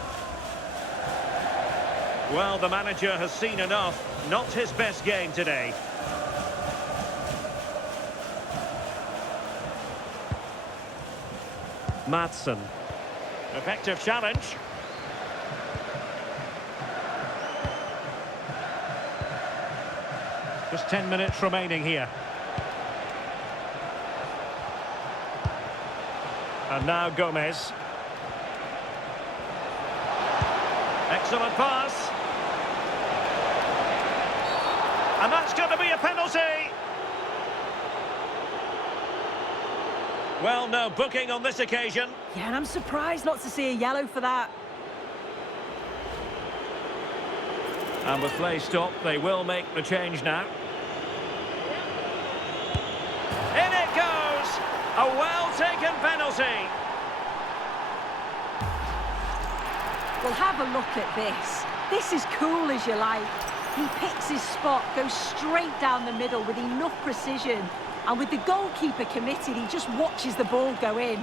Well, the manager has seen enough. Not his best game today. Madsen. Effective challenge. Just 10 minutes remaining here. And now Gomez. Excellent pass. And that's going to be a penalty. Well, no booking on this occasion. Yeah, and I'm surprised not to see a yellow for that. And with play stopped, they will make the change now. In it goes! A well-taken penalty. Well, have a look at this. This is cool as you like. He picks his spot, goes straight down the middle with enough precision. And with the goalkeeper committed, he just watches the ball go in.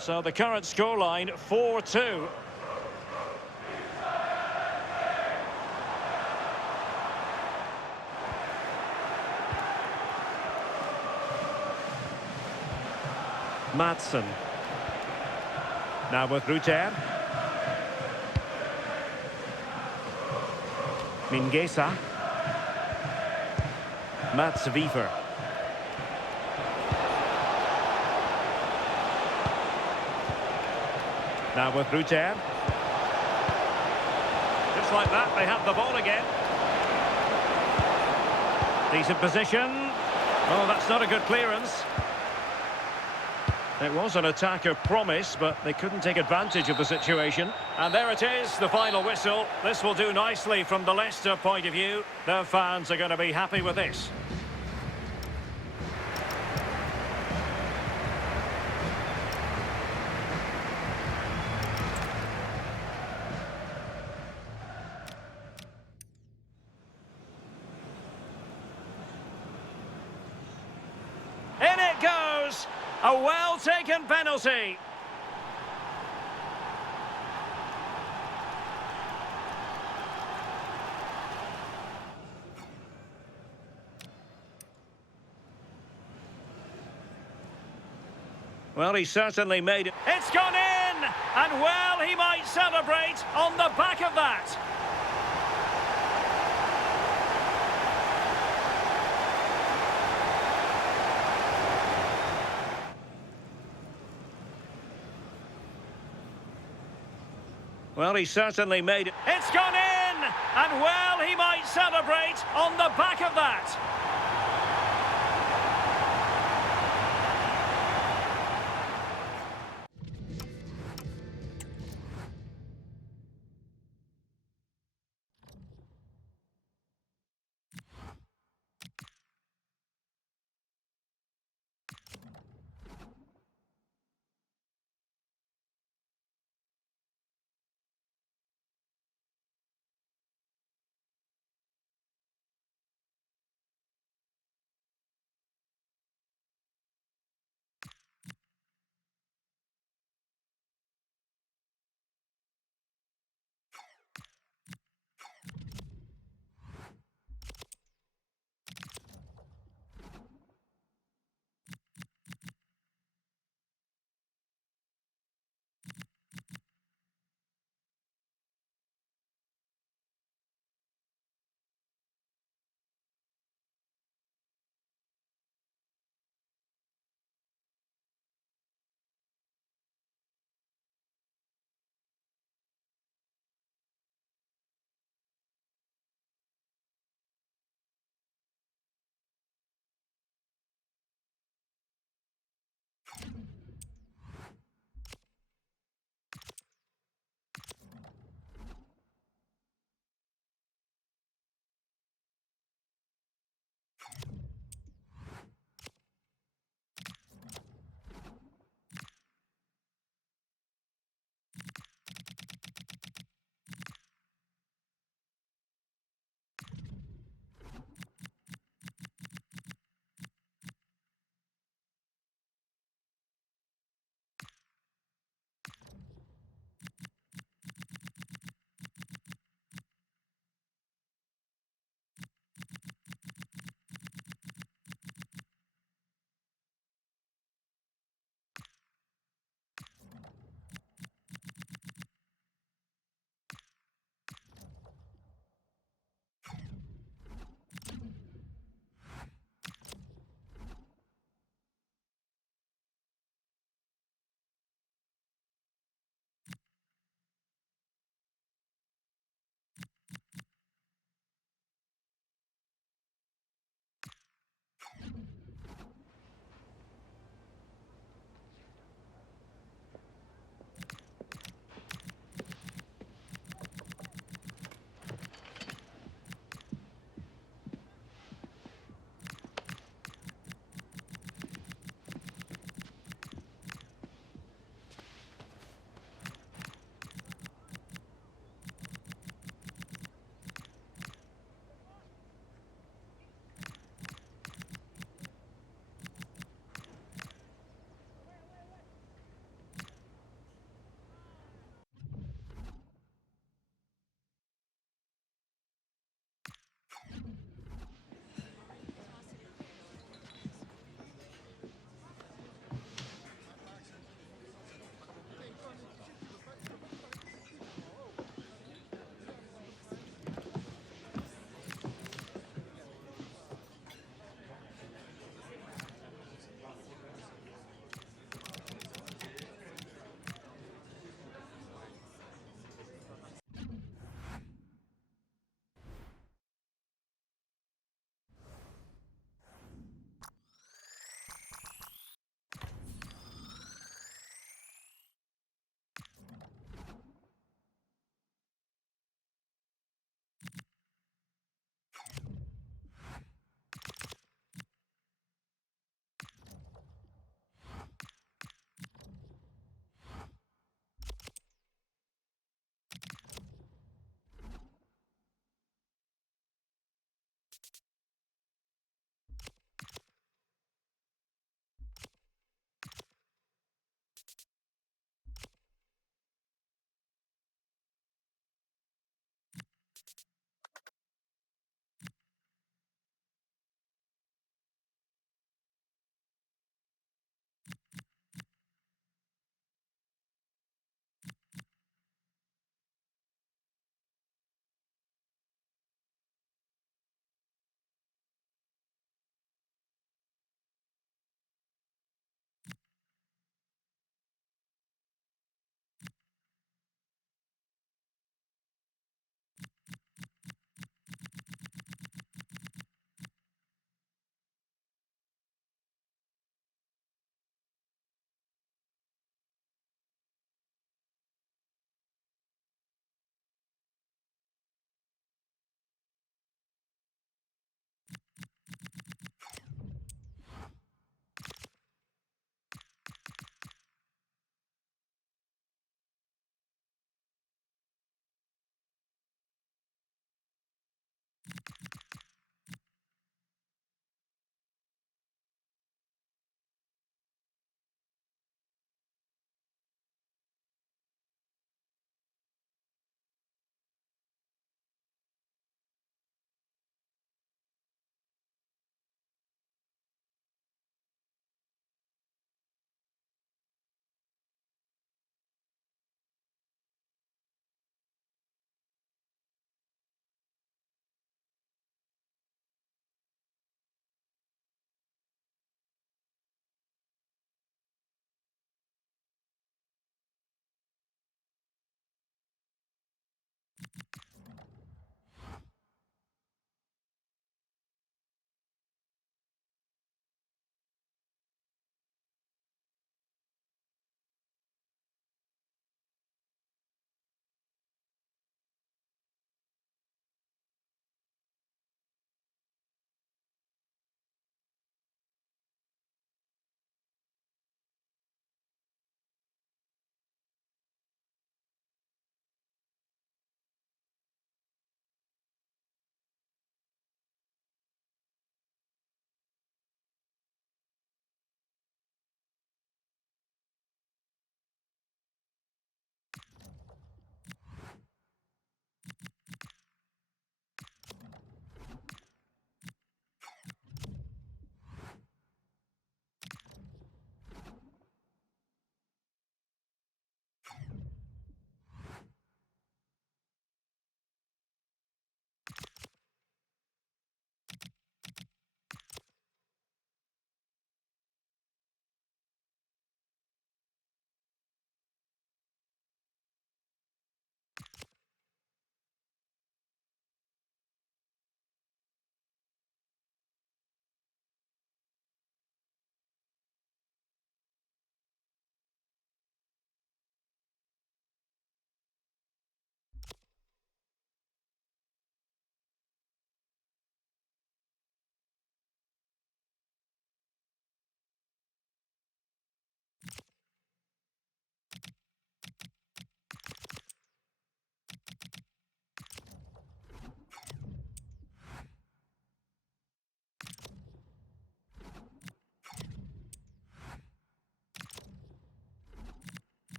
So the current scoreline, 4-2. Madsen. Now with Ruter. Mingueza. Mats Wiever. Now with Ruter. Just like that, they have the ball again. Decent position. Oh, that's not a good clearance. It was an attack of promise, but they couldn't take advantage of the situation. And there it is, the final whistle. This will do nicely from the Leicester point of view. Their fans are going to be happy with this. In it goes! A well-taken penalty. Well, he certainly made it. It's gone in! And well, he might celebrate on the back of that. Well, he certainly made it. It's gone in! And well, he might celebrate on the back of that.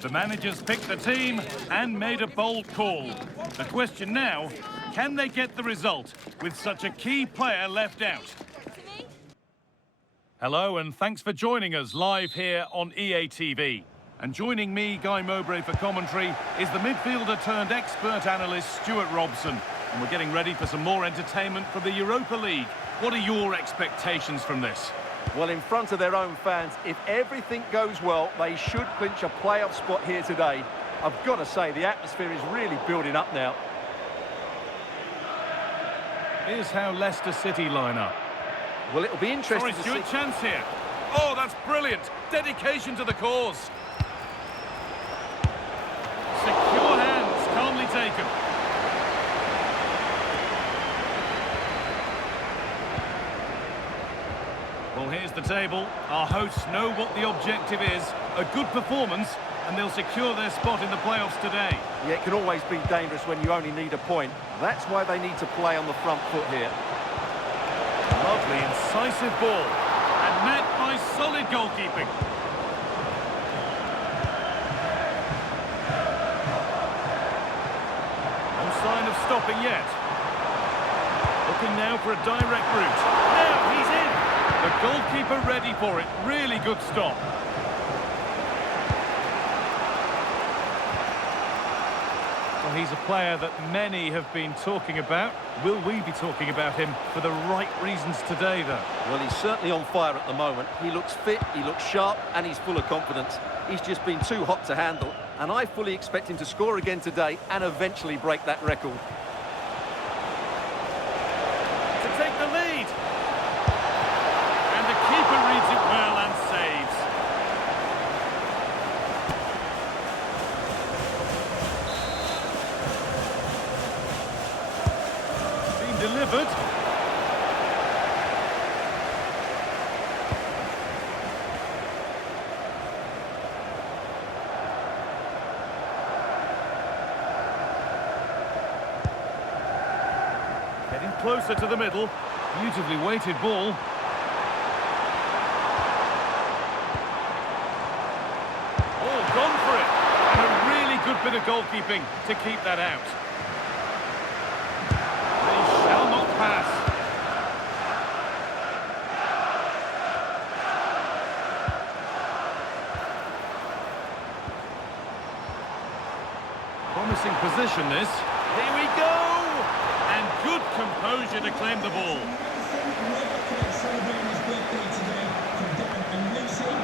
The manager's picked the team and made a bold call. The question now, can they get the result with such a key player left out? Hello and thanks for joining us live here on EA TV. And joining me, Guy Mowbray, for commentary is the midfielder turned expert analyst Stuart Robson. And we're getting ready for some more entertainment for the Europa League. What are your expectations from this? Well, in front of their own fans, if everything goes well, they should clinch a playoff spot here today. I've got to say, the atmosphere is really building up now. Here's how Leicester City line up. Well, it'll be interesting to Stuart, see... chance here. Oh, that's brilliant. Dedication to the cause. Secure hands, calmly taken. Well, here's the table. Our hosts know what the objective is. A good performance, and they'll secure their spot in the playoffs today. Yeah, it can always be dangerous when you only need a point. That's why they need to play on the front foot here. Lovely, incisive ball. And met by solid goalkeeping. No sign of stopping yet. Looking now for a direct route. Now he's in. The goalkeeper ready for it. Really good stop. Well, he's a player that many have been talking about. Will we be talking about him for the right reasons today, though? Well, he's certainly on fire at the moment. He looks fit, he looks sharp, and he's full of confidence. He's just been too hot to handle, and I fully expect him to score again today and eventually break that record. To take the lead. And the keeper reads it well and saves. Being delivered. Getting closer to the middle. Beautifully weighted ball. Oh, gone for it. And a really good bit of goalkeeping to keep that out. They shall not pass. Promising position this. Here we go! And good composure to claim the ball. Celebrating his birthday today from Dan and Lucy.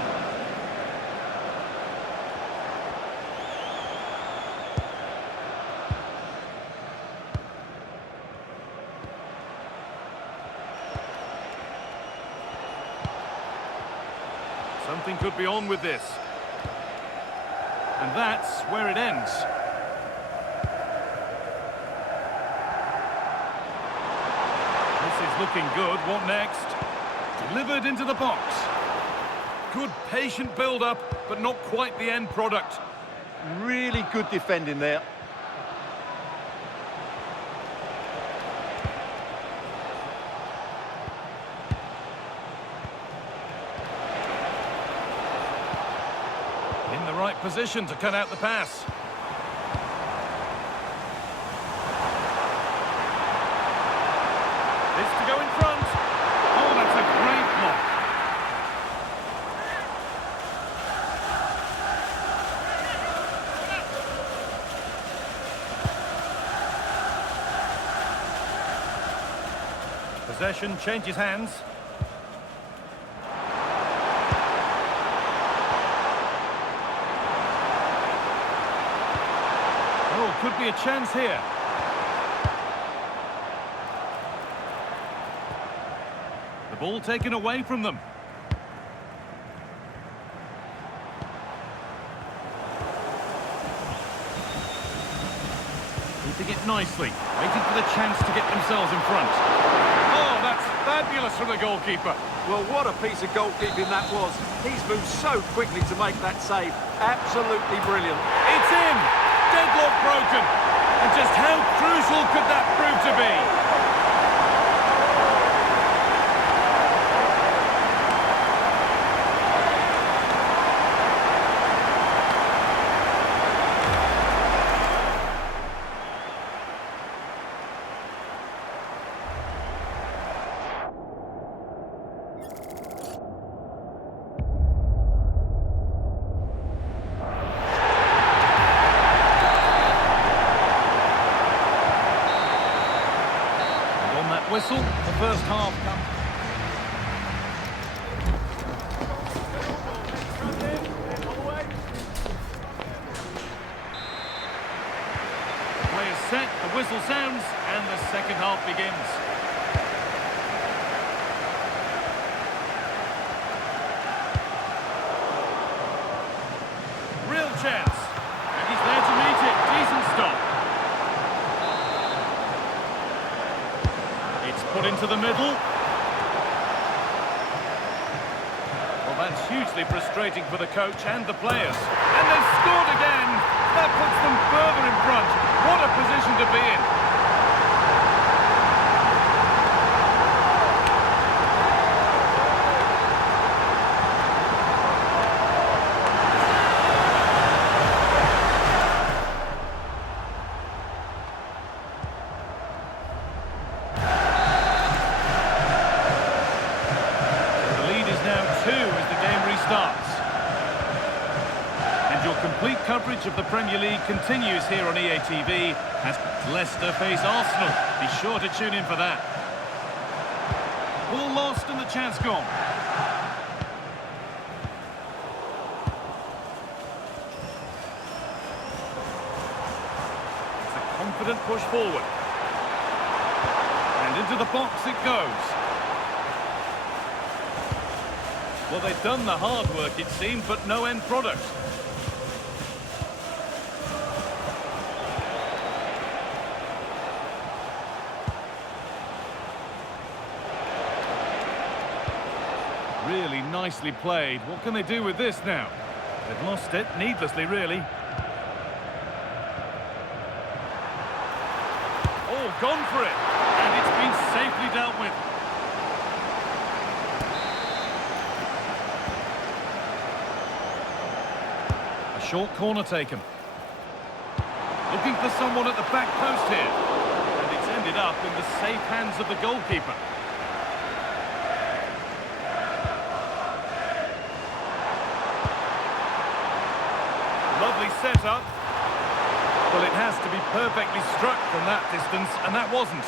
Something could be on with this. And that's where it ends. This is looking good. What next? Delivered into the box. Good patient build-up, but not quite the end product. Really good defending there. In the right position to cut out the pass. This to go in front. Oh, that's a great block. Possession changes hands. Oh, could be a chance here. The ball taken away from them. Keeping it nicely, waiting for the chance to get themselves in front. Oh, that's fabulous from the goalkeeper. Well, what a piece of goalkeeping that was. He's moved so quickly to make that save. Absolutely brilliant. It's in! Deadlock broken! And just how crucial could that prove to be? whistle. The first half comes. Play is set, the whistle sounds, and the second half begins. Real chance. And he's there to meet it. Decent stop. It's put into the middle. Well, that's hugely frustrating for the coach and the players. And they've scored again. That puts them further in front. What a position to be in. Complete coverage of the Premier League continues here on EA TV as Leicester face Arsenal. Be sure to tune in for that. Ball lost and the chance gone. It's a confident push forward. And into the box it goes. Well, they've done the hard work, it seemed, but no end product. Really nicely played. What can they do with this now? They've lost it, needlessly, really. Oh, gone for it. And it's been safely dealt with. A short corner taken. Looking for someone at the back post here. And it's ended up in the safe hands of the goalkeeper. Lovely setup. Well, it has to be perfectly struck from that distance, and that wasn't.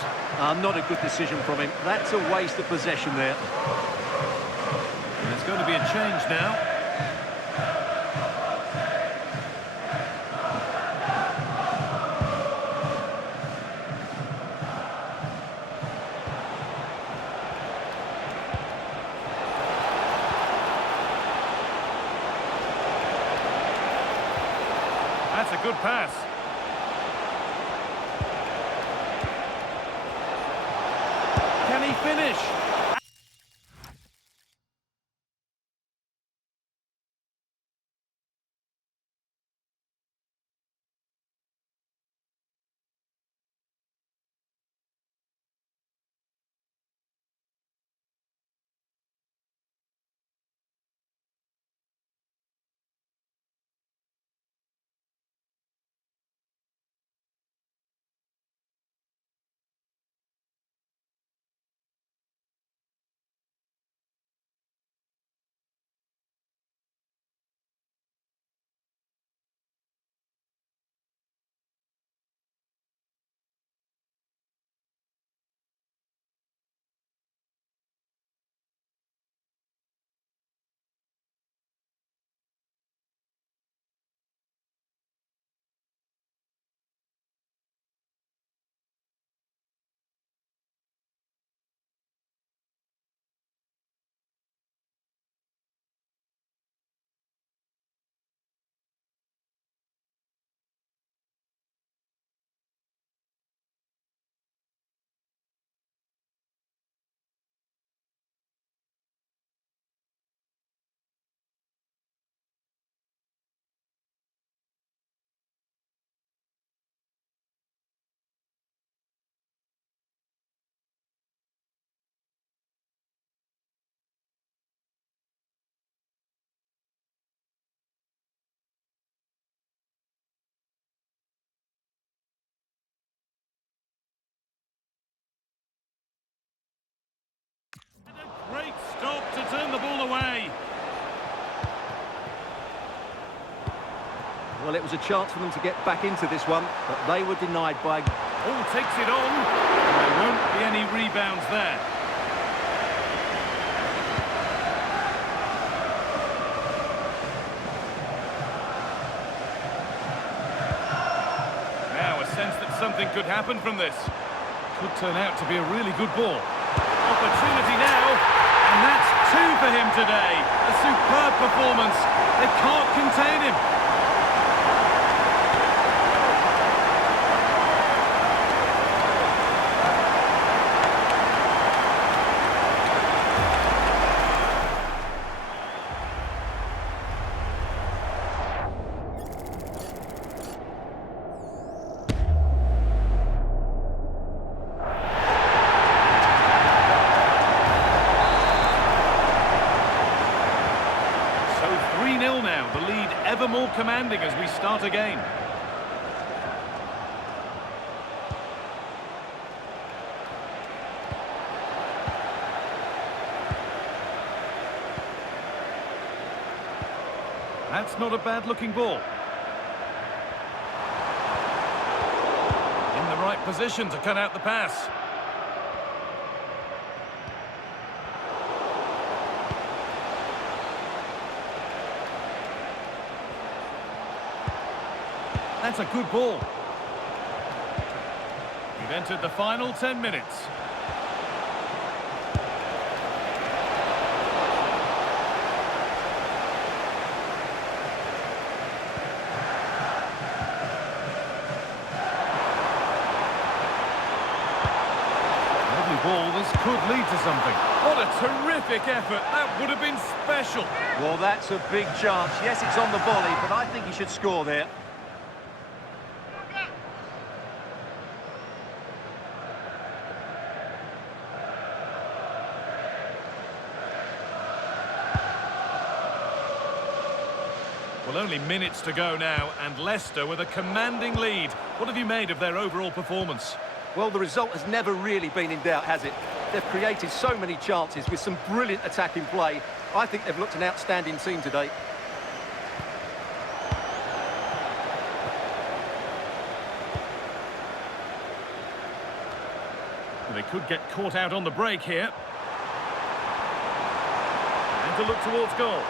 Not a good decision from him. That's a waste of possession there. There's going to be a change now. That's a good pass. Can he finish? Great stop to turn the ball away. Well, it was a chance for them to get back into this one, but they were denied by... Ball takes it on. And there won't be any rebounds there. Now a sense that something could happen from this. Could turn out to be a really good ball. Opportunity now, and that's two for him today. A superb performance. They can't contain him. Now, the lead ever more commanding as we start again. That's not a bad-looking ball. In the right position to cut out the pass. That's a good ball. We've entered the final 10 minutes. Lovely ball. This could lead to something. What a terrific effort. That would have been special. Well, that's a big chance. Yes, it's on the volley, but I think he should score there. Well, only minutes to go now, and Leicester with a commanding lead. What have you made of their overall performance? Well, the result has never really been in doubt, has it? They've created so many chances with some brilliant attacking play. I think they've looked an outstanding team today. Well, they could get caught out on the break here. And to look towards goal.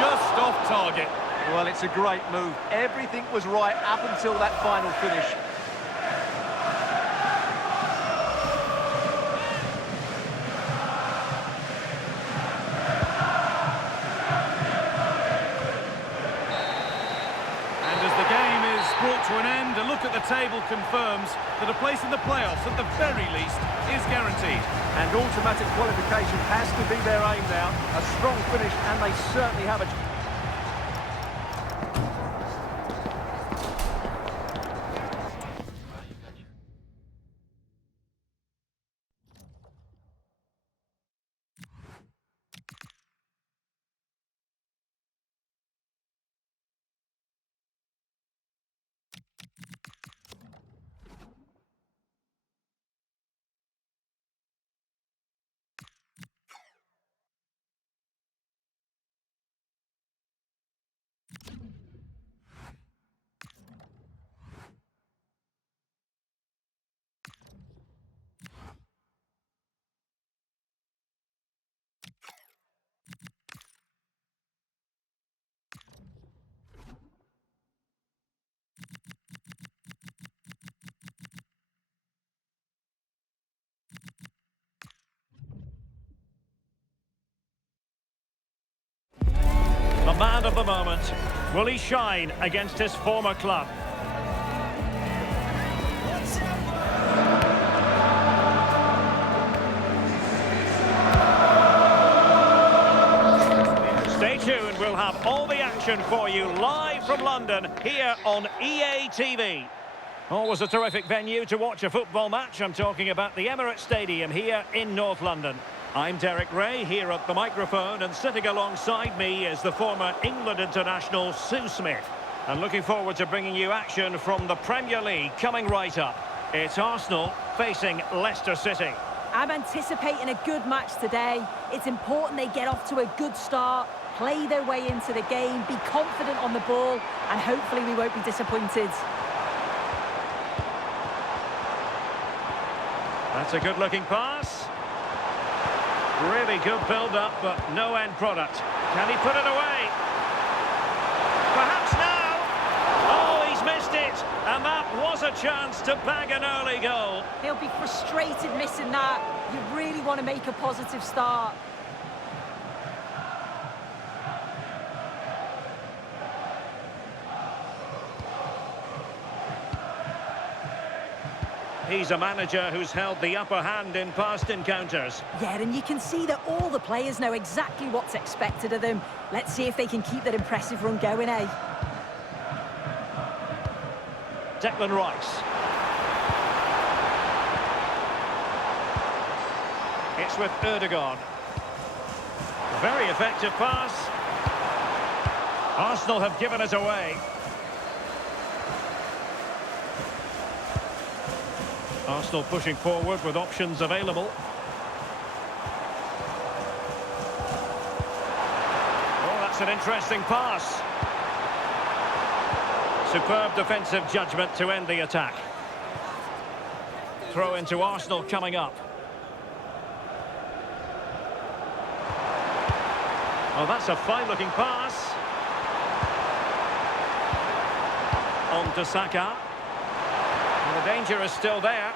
Just off target. Well, it's a great move. Everything was right up until that final finish. And as the game is brought to an end, a look at the table confirms that a place in the playoffs, at the very least, is guaranteed. And automatic qualification has to be their aim now. A strong finish, and they certainly have a... The man of the moment. Will he shine against his former club? Stay tuned, we'll have all the action for you live from London here on EA TV. Always a terrific venue to watch a football match. I'm talking about the Emirates Stadium here in North London. I'm Derek Ray here at the microphone, and sitting alongside me is the former England international Sue Smith. And looking forward to bringing you action from the Premier League coming right up. It's Arsenal facing Leicester City. I'm anticipating a good match today. It's important they get off to a good start. play their way into the game, be confident on the ball, and hopefully we won't be disappointed. That's a good-looking pass. Really good build-up, but no end product. Can he put it away? Perhaps now. Oh, he's missed it. And that was a chance to bag an early goal. He'll be frustrated missing that. You really want to make a positive start. He's a manager who's held the upper hand in past encounters. Yeah, and you can see that all the players know exactly what's expected of them. Let's see if they can keep that impressive run going, eh? Declan Rice. It's with Ødegaard. Very effective pass. Arsenal have given it away. Arsenal pushing forward with options available. Oh, that's an interesting pass. Superb defensive judgment to end the attack. Throw into Arsenal coming up. Oh, that's a fine-looking pass. On to Saka. And the danger is still there.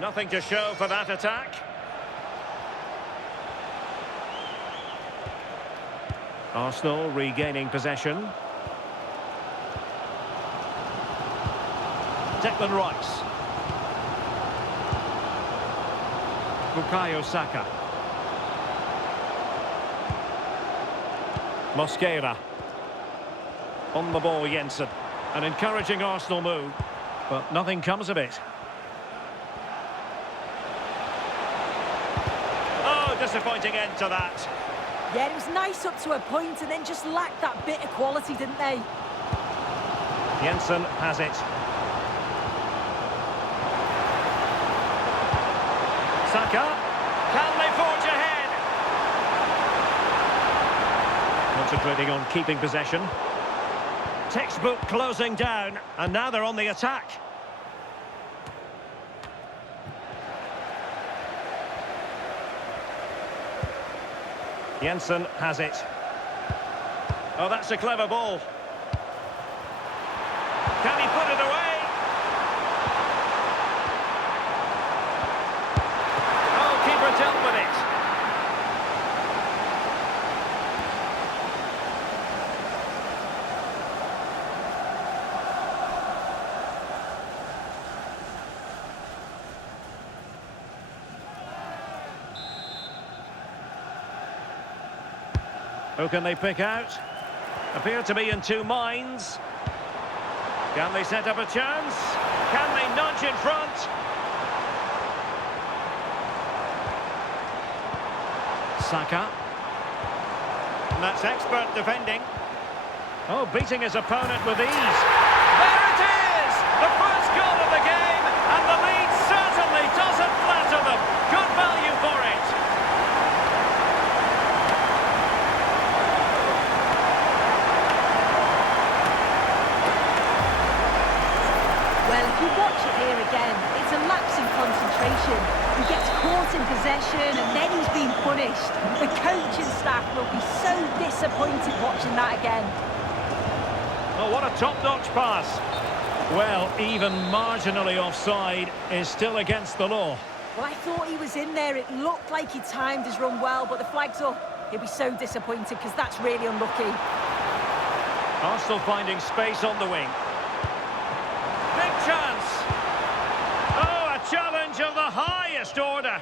Nothing to show for that attack. Arsenal regaining possession. Declan Rice. Bukayo Saka. Mosquera. On the ball, Jensen. An encouraging Arsenal move, but nothing comes of it. Oh, disappointing end to that. Yeah, it was nice up to a point and then just lacked that bit of quality, didn't they? Jensen has it. Saka. Can they forge ahead? Concentrating on keeping possession. Textbook closing down, and now they're on the attack. Jensen has it. Oh, that's a clever ball. Can he put it away? Oh, keeper dealt with it. Who can they pick out? Appear to be in two minds. Can they set up a chance? Can they nudge in front? Saka. And that's expert defending. Oh, beating his opponent with ease. There it is! The first goal of the game, and the lead certainly doesn't flatter them. Good value for it. Well, if you watch it here again, it's a lapse in concentration. He gets caught in possession and then he's being punished. The coaching staff will be so disappointed watching that again. Oh, what a top-notch pass. Well, even marginally offside is still against the law. Well, I thought he was in there. It looked like he timed his run well, but the flag's up. He'll be so disappointed because that's really unlucky. Arsenal finding space on the wing. Big chance. Oh, a challenge of the highest order.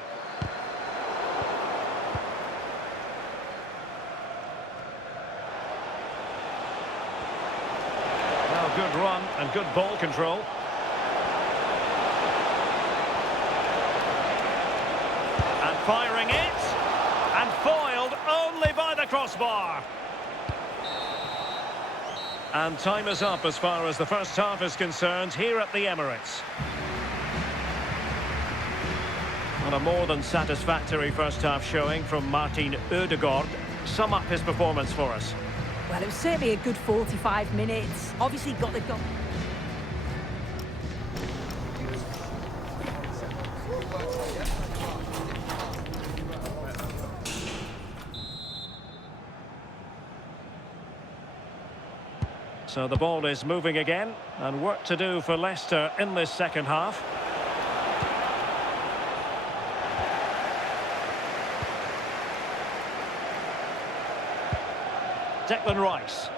Well, good run and good ball control. And firing it. And foiled only by the crossbar. And time is up as far as the first half is concerned here at the Emirates. And a more than satisfactory first half showing from Martin Ødegaard. sum up his performance for us? Well, it was certainly a good 45 minutes. Obviously got the goal. So the ball is moving again, and work to do for Leicester in this second half. Declan Rice.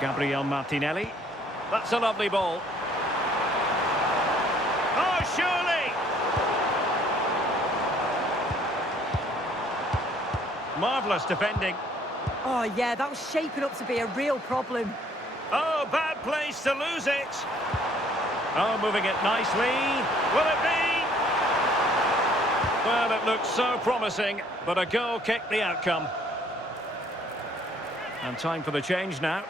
Gabriel Martinelli. That's a lovely ball. Oh, surely! Marvellous defending. Oh, yeah, that was shaping up to be a real problem. Oh, bad place to lose it. Oh, moving it nicely. Will it be? Well, it looked so promising, but a goal kicked the outcome. And time for the change now.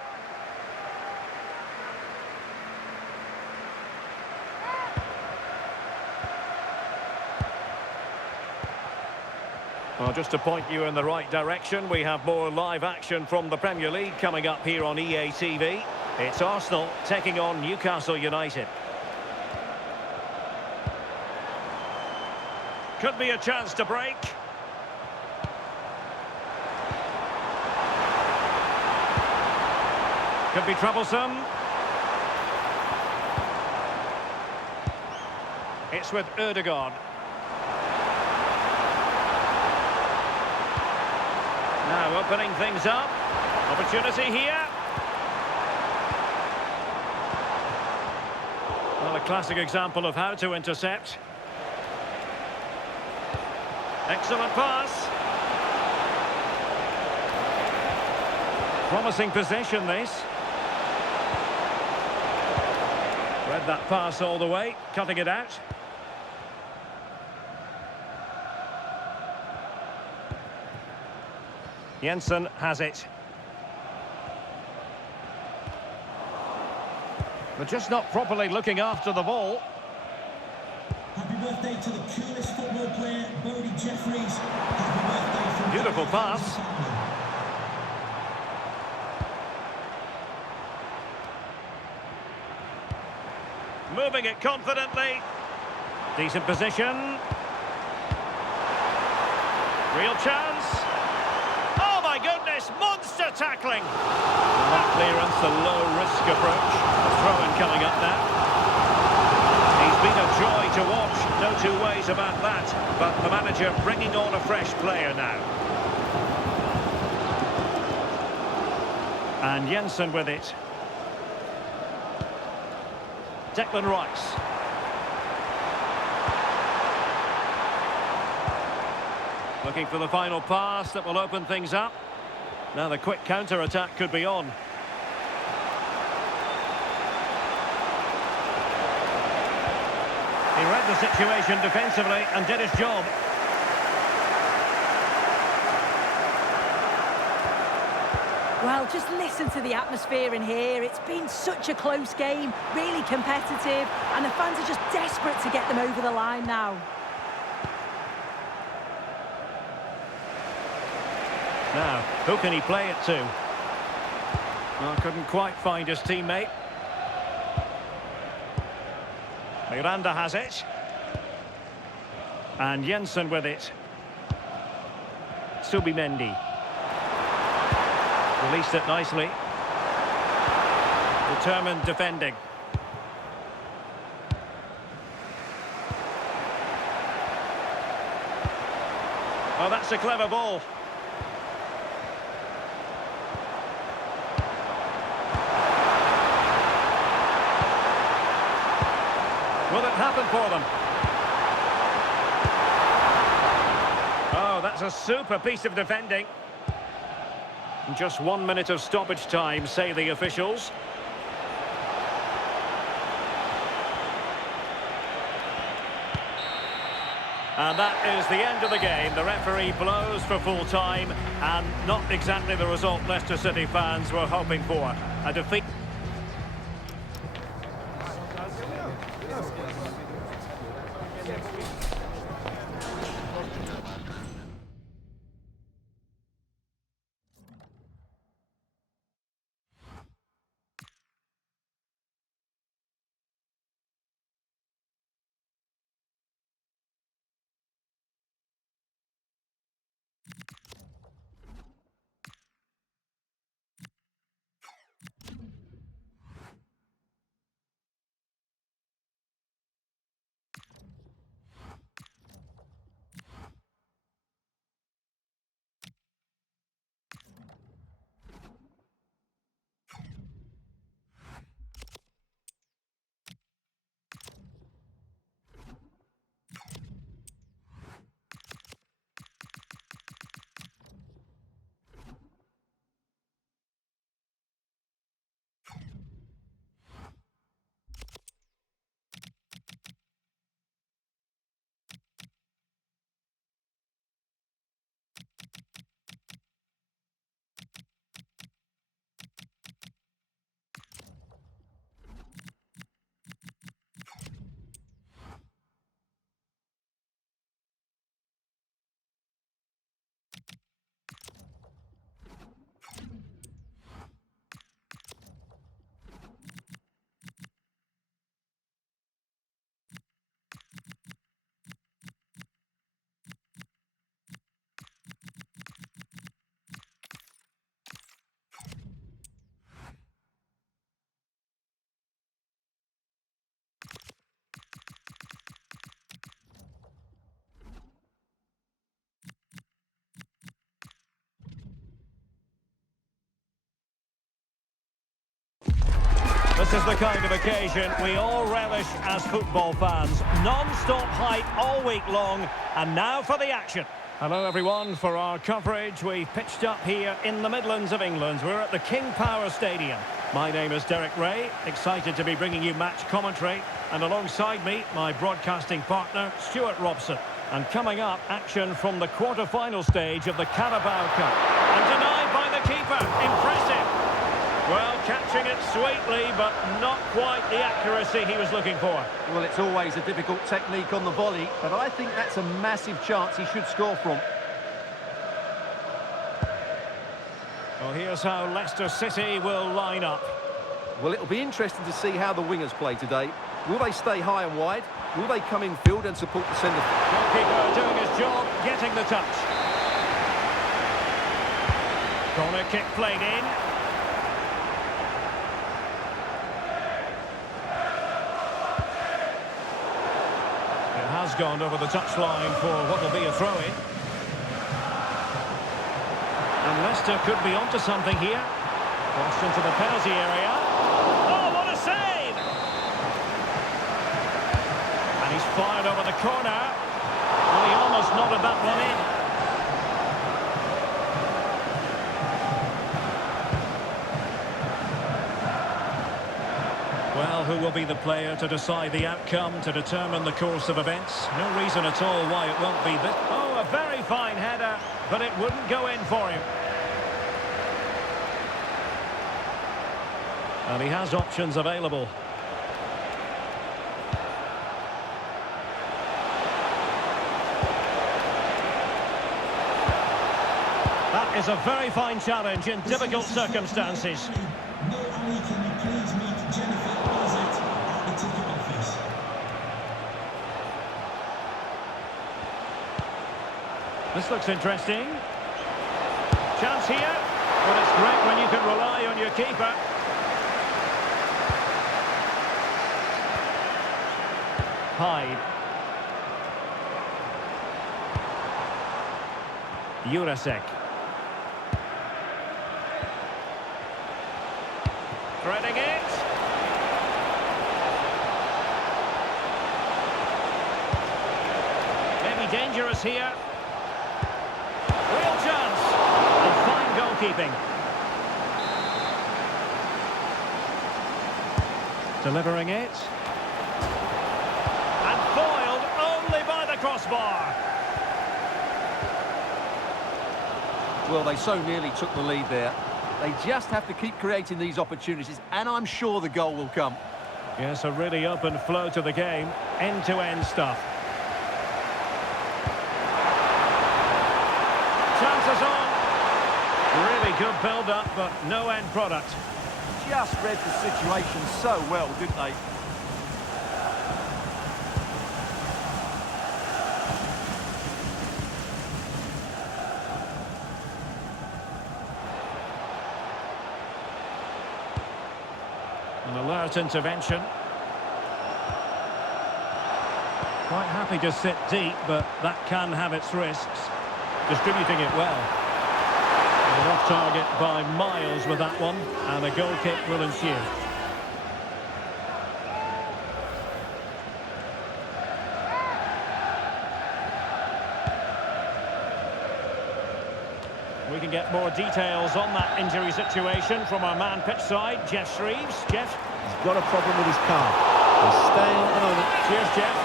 Well, just to point you in the right direction, we have more live action from the Premier League coming up here on EA TV. It's Arsenal taking on Newcastle United. Could be a chance to break. Could be troublesome. It's with Ødegaard. Now opening things up. Opportunity here. Well, a classic example of how to intercept. Excellent pass. Promising possession, this. Read that pass all the way, cutting it out. Jensen has it. But just not properly looking after the ball. Happy birthday to the coolest football player, Bodie Jeffries. Happy birthday from Beautiful pass. Moving it confidently. Decent position. Real chance. Oh my goodness, monster tackling. That clearance, a low-risk approach. A throw-in coming up now. He's been a joy to watch, no two ways about that. But the manager bringing on a fresh player now. And Jensen with it. Declan Rice. Looking for the final pass that will open things up. Now the quick counter-attack could be on. He read the situation defensively and did his job. Well, just listen to the atmosphere in here. It's been such a close game, really competitive, and the fans are just desperate to get them over the line now. Now, who can he play it to? Well, couldn't quite find his teammate. Miranda has it. And Jensen with it. Subimendi. Released it nicely. Determined defending. Oh, that's a clever ball. Will it happen for them? Oh, that's a super piece of defending. Just 1 minute of stoppage time, say the officials. And that is the end of the game. The referee blows for full time, and not exactly the result Leicester City fans were hoping for. A defeat. This is the kind of occasion we all relish as football fans. Non-stop hype all week long, and now for the action. Hello everyone, for our coverage we've pitched up here in the Midlands of England. We're at the King Power Stadium. My name is Derek Ray, excited to be bringing you match commentary, and alongside me my broadcasting partner Stuart Robson. And coming up, action from the quarter-final stage of the Carabao Cup. And denied by the keeper. Impressive. Well, catching it sweetly, but not quite the accuracy he was looking for. Well, it's always a difficult technique on the volley, but I think that's a massive chance he should score from. Well, here's how Leicester City will line up. Well, it'll be interesting to see how the wingers play today. Will they stay high and wide? Will they come in field and support the centre? Goalkeeper doing his job, getting the touch. Corner kick played in. Has gone over the touchline for what will be a throw-in. And Leicester could be onto something here. Crossed into the penalty area. Oh, what a save! And he's fired over the corner. Well, he almost nodded that one in. Well, who will be the player to decide the outcome, to determine the course of events? No reason at all why it won't be this. Oh, a very fine header, but it wouldn't go in for him. And he has options available. That is a very fine challenge in difficult circumstances. No, Ali, can you please meet Jennifer Ozit at the ticket office? This looks interesting. Chance here. But it's great when you can rely on your keeper. Hyde. Jurasek. Threading it. Maybe dangerous here. Real chance. And fine goalkeeping. Delivering it. And foiled only by the crossbar. Well, they so nearly took the lead there. They just have to keep creating these opportunities, and I'm sure the goal will come. Yes, a really open flow to the game. End-to-end stuff. Chances on. Really good build-up, but no end product. Just read the situation so well, didn't they? An alert intervention. Quite happy to sit deep, but that can have its risks. Distributing it well. And off target by miles with that one, and a goal kick will ensue. We can get more details on that injury situation from our man pitch side, Jeff Shreves. Jeff? He's got a problem with his car. He's staying at the moment. Cheers, Jeff.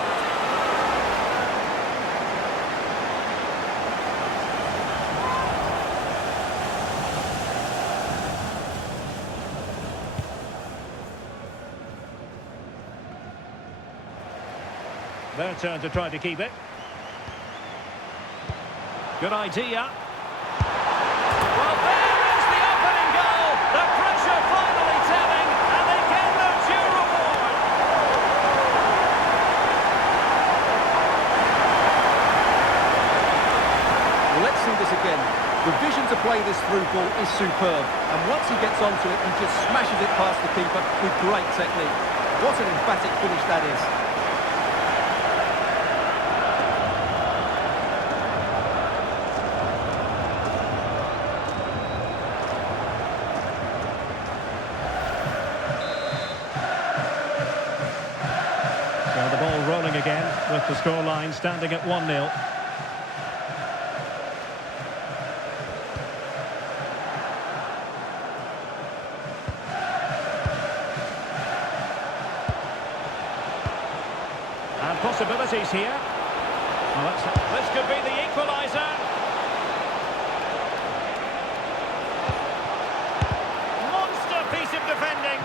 Their turn to try to keep it. Good idea. Well, there is the opening goal. The pressure finally telling, and they get their due reward. Well, let's see this again. The vision to play this through ball is superb, and once he gets onto it, he just smashes it past the keeper with great technique. What an emphatic finish that is. So the ball rolling again with the scoreline standing at 1-0. And possibilities here. Well, this could be the equaliser. Monster piece of defending.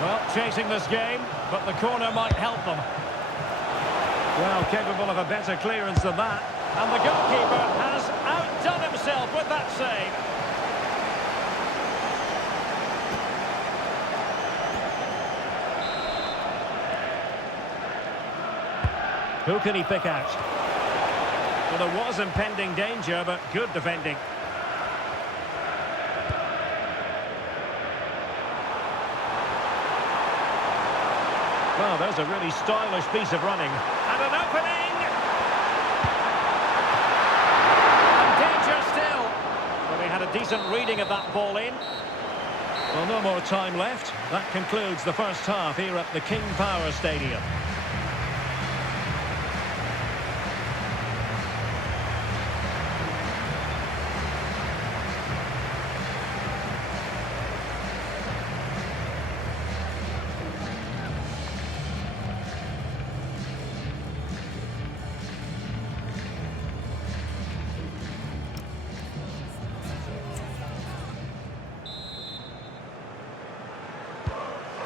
Well, chasing this game, but the corner might help them. Well, capable of a better clearance than that. And the goalkeeper has outdone himself with that save. Who can he pick out? Well, there was impending danger, but good defending. Well, there's a really stylish piece of running. And an opening! And danger still. Well, he had a decent reading of that ball in. Well, no more time left. That concludes the first half here at the King Power Stadium.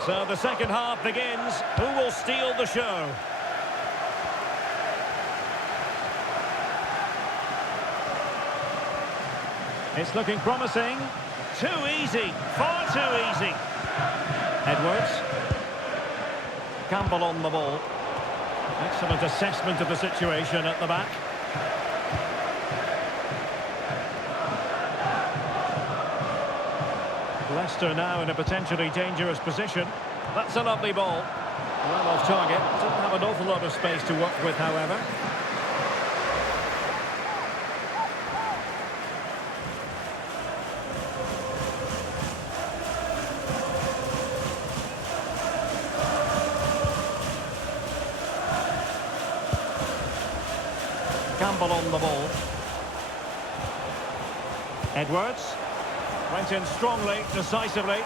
So the second half begins. Who will steal the show? It's looking promising. Too easy. Far too easy. Edwards. Campbell on the ball. Excellent assessment of the situation at the back. Leicester now in a potentially dangerous position. That's a lovely ball. Well off target. Doesn't have an awful lot of space to work with, however. Campbell on the ball. Edwards. Went in strongly, decisively.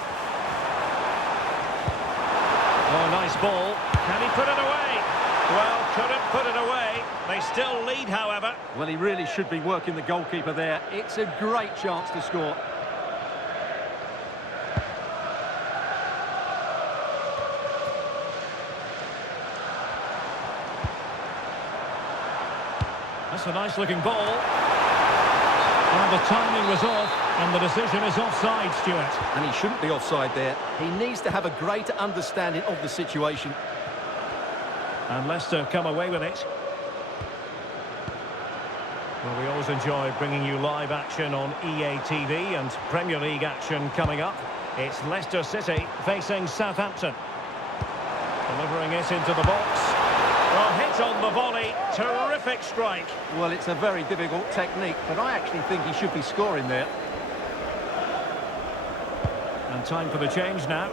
Oh, nice ball. Can he put it away? Well, couldn't put it away. They still lead, however. Well, he really should be working the goalkeeper there. It's a great chance to score. That's a nice-looking ball. Well, the timing was off, and the decision is offside, Stuart. And he shouldn't be offside there. He needs to have a greater understanding of the situation. And Leicester come away with it. Well, we always enjoy bringing you live action on EA TV, and Premier League action coming up. It's Leicester City facing Southampton. Delivering it into the box. Well, hit on the volley. Terrific strike. Well, it's a very difficult technique, but I actually think he should be scoring there. And time for the change now.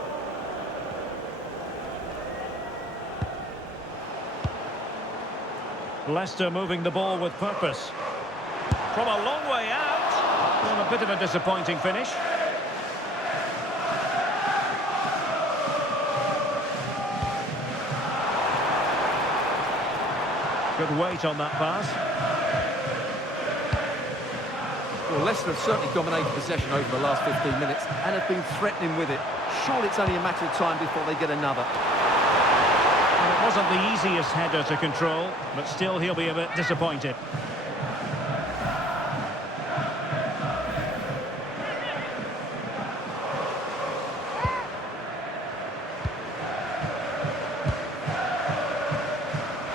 Leicester moving the ball with purpose. From a long way out. Well, a bit of a disappointing finish. Good weight on that pass. Well, Leicester have certainly dominated possession over the last 15 minutes and have been threatening with it. Surely it's only a matter of time before they get another. And it Wasn't the easiest header to control, but still he'll be a bit disappointed.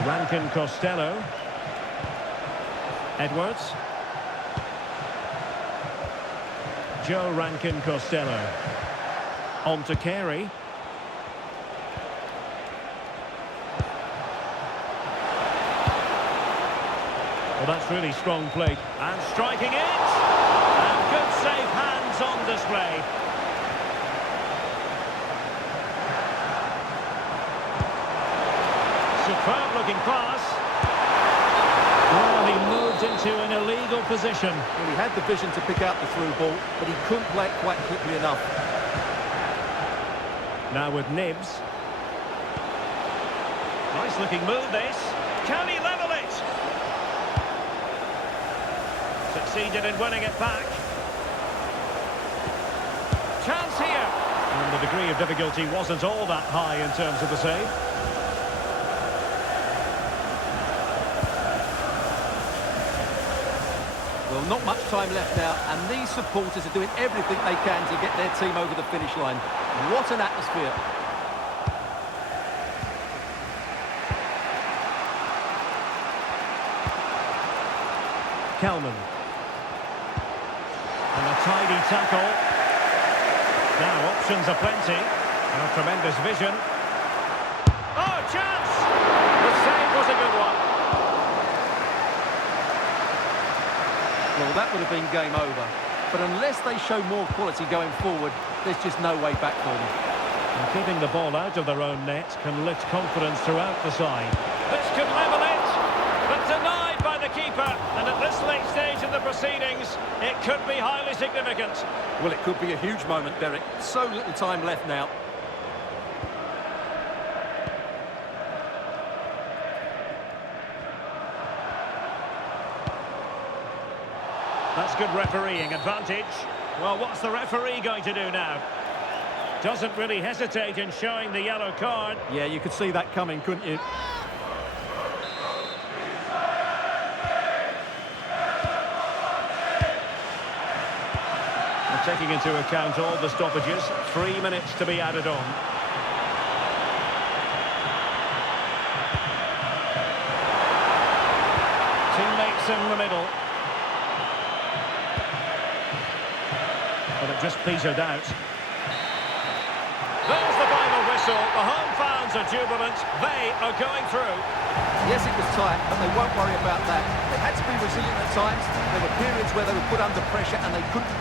Rankin Costello. Edwards. Joe Rankin Costello. On to Carey. Well, that's really strong play. And striking it! And good safe hands on display. Superb looking pass. Well, he moved into an illegal position. Well, he had the vision to pick out the through ball, but he couldn't play it quite quickly enough. Now with Nibs. Nice looking move this. Can he level it? Succeeded in winning it back. Chance here. And the degree of difficulty wasn't all that high in terms of the save. Well, not much time left now, and these supporters are doing everything they can to get their team over the finish line. What an atmosphere. Kelman. And a tidy tackle. Now options are plenty. And a tremendous vision. Oh, chance! The save was a good one. Well, that would have been game over. But unless they show more quality going forward, there's just no way back for them. And keeping the ball out of their own net can lift confidence throughout the side. This could level it, but denied by the keeper. And at this late stage of the proceedings, it could be highly significant. Well, it could be a huge moment, Derek. So little time left now. That's good refereeing advantage. Well, what's the referee going to do now? Doesn't really hesitate in showing the yellow card. Yeah, you could see that coming, couldn't you? And taking into account all the stoppages, 3 minutes to be added on. Teammates in the middle. But it just petered out. There's the final whistle. The home fans are jubilant. They are going through. Yes, it was tight, but they won't worry about that. They had to be resilient at times. There were periods where they were put under pressure and they couldn't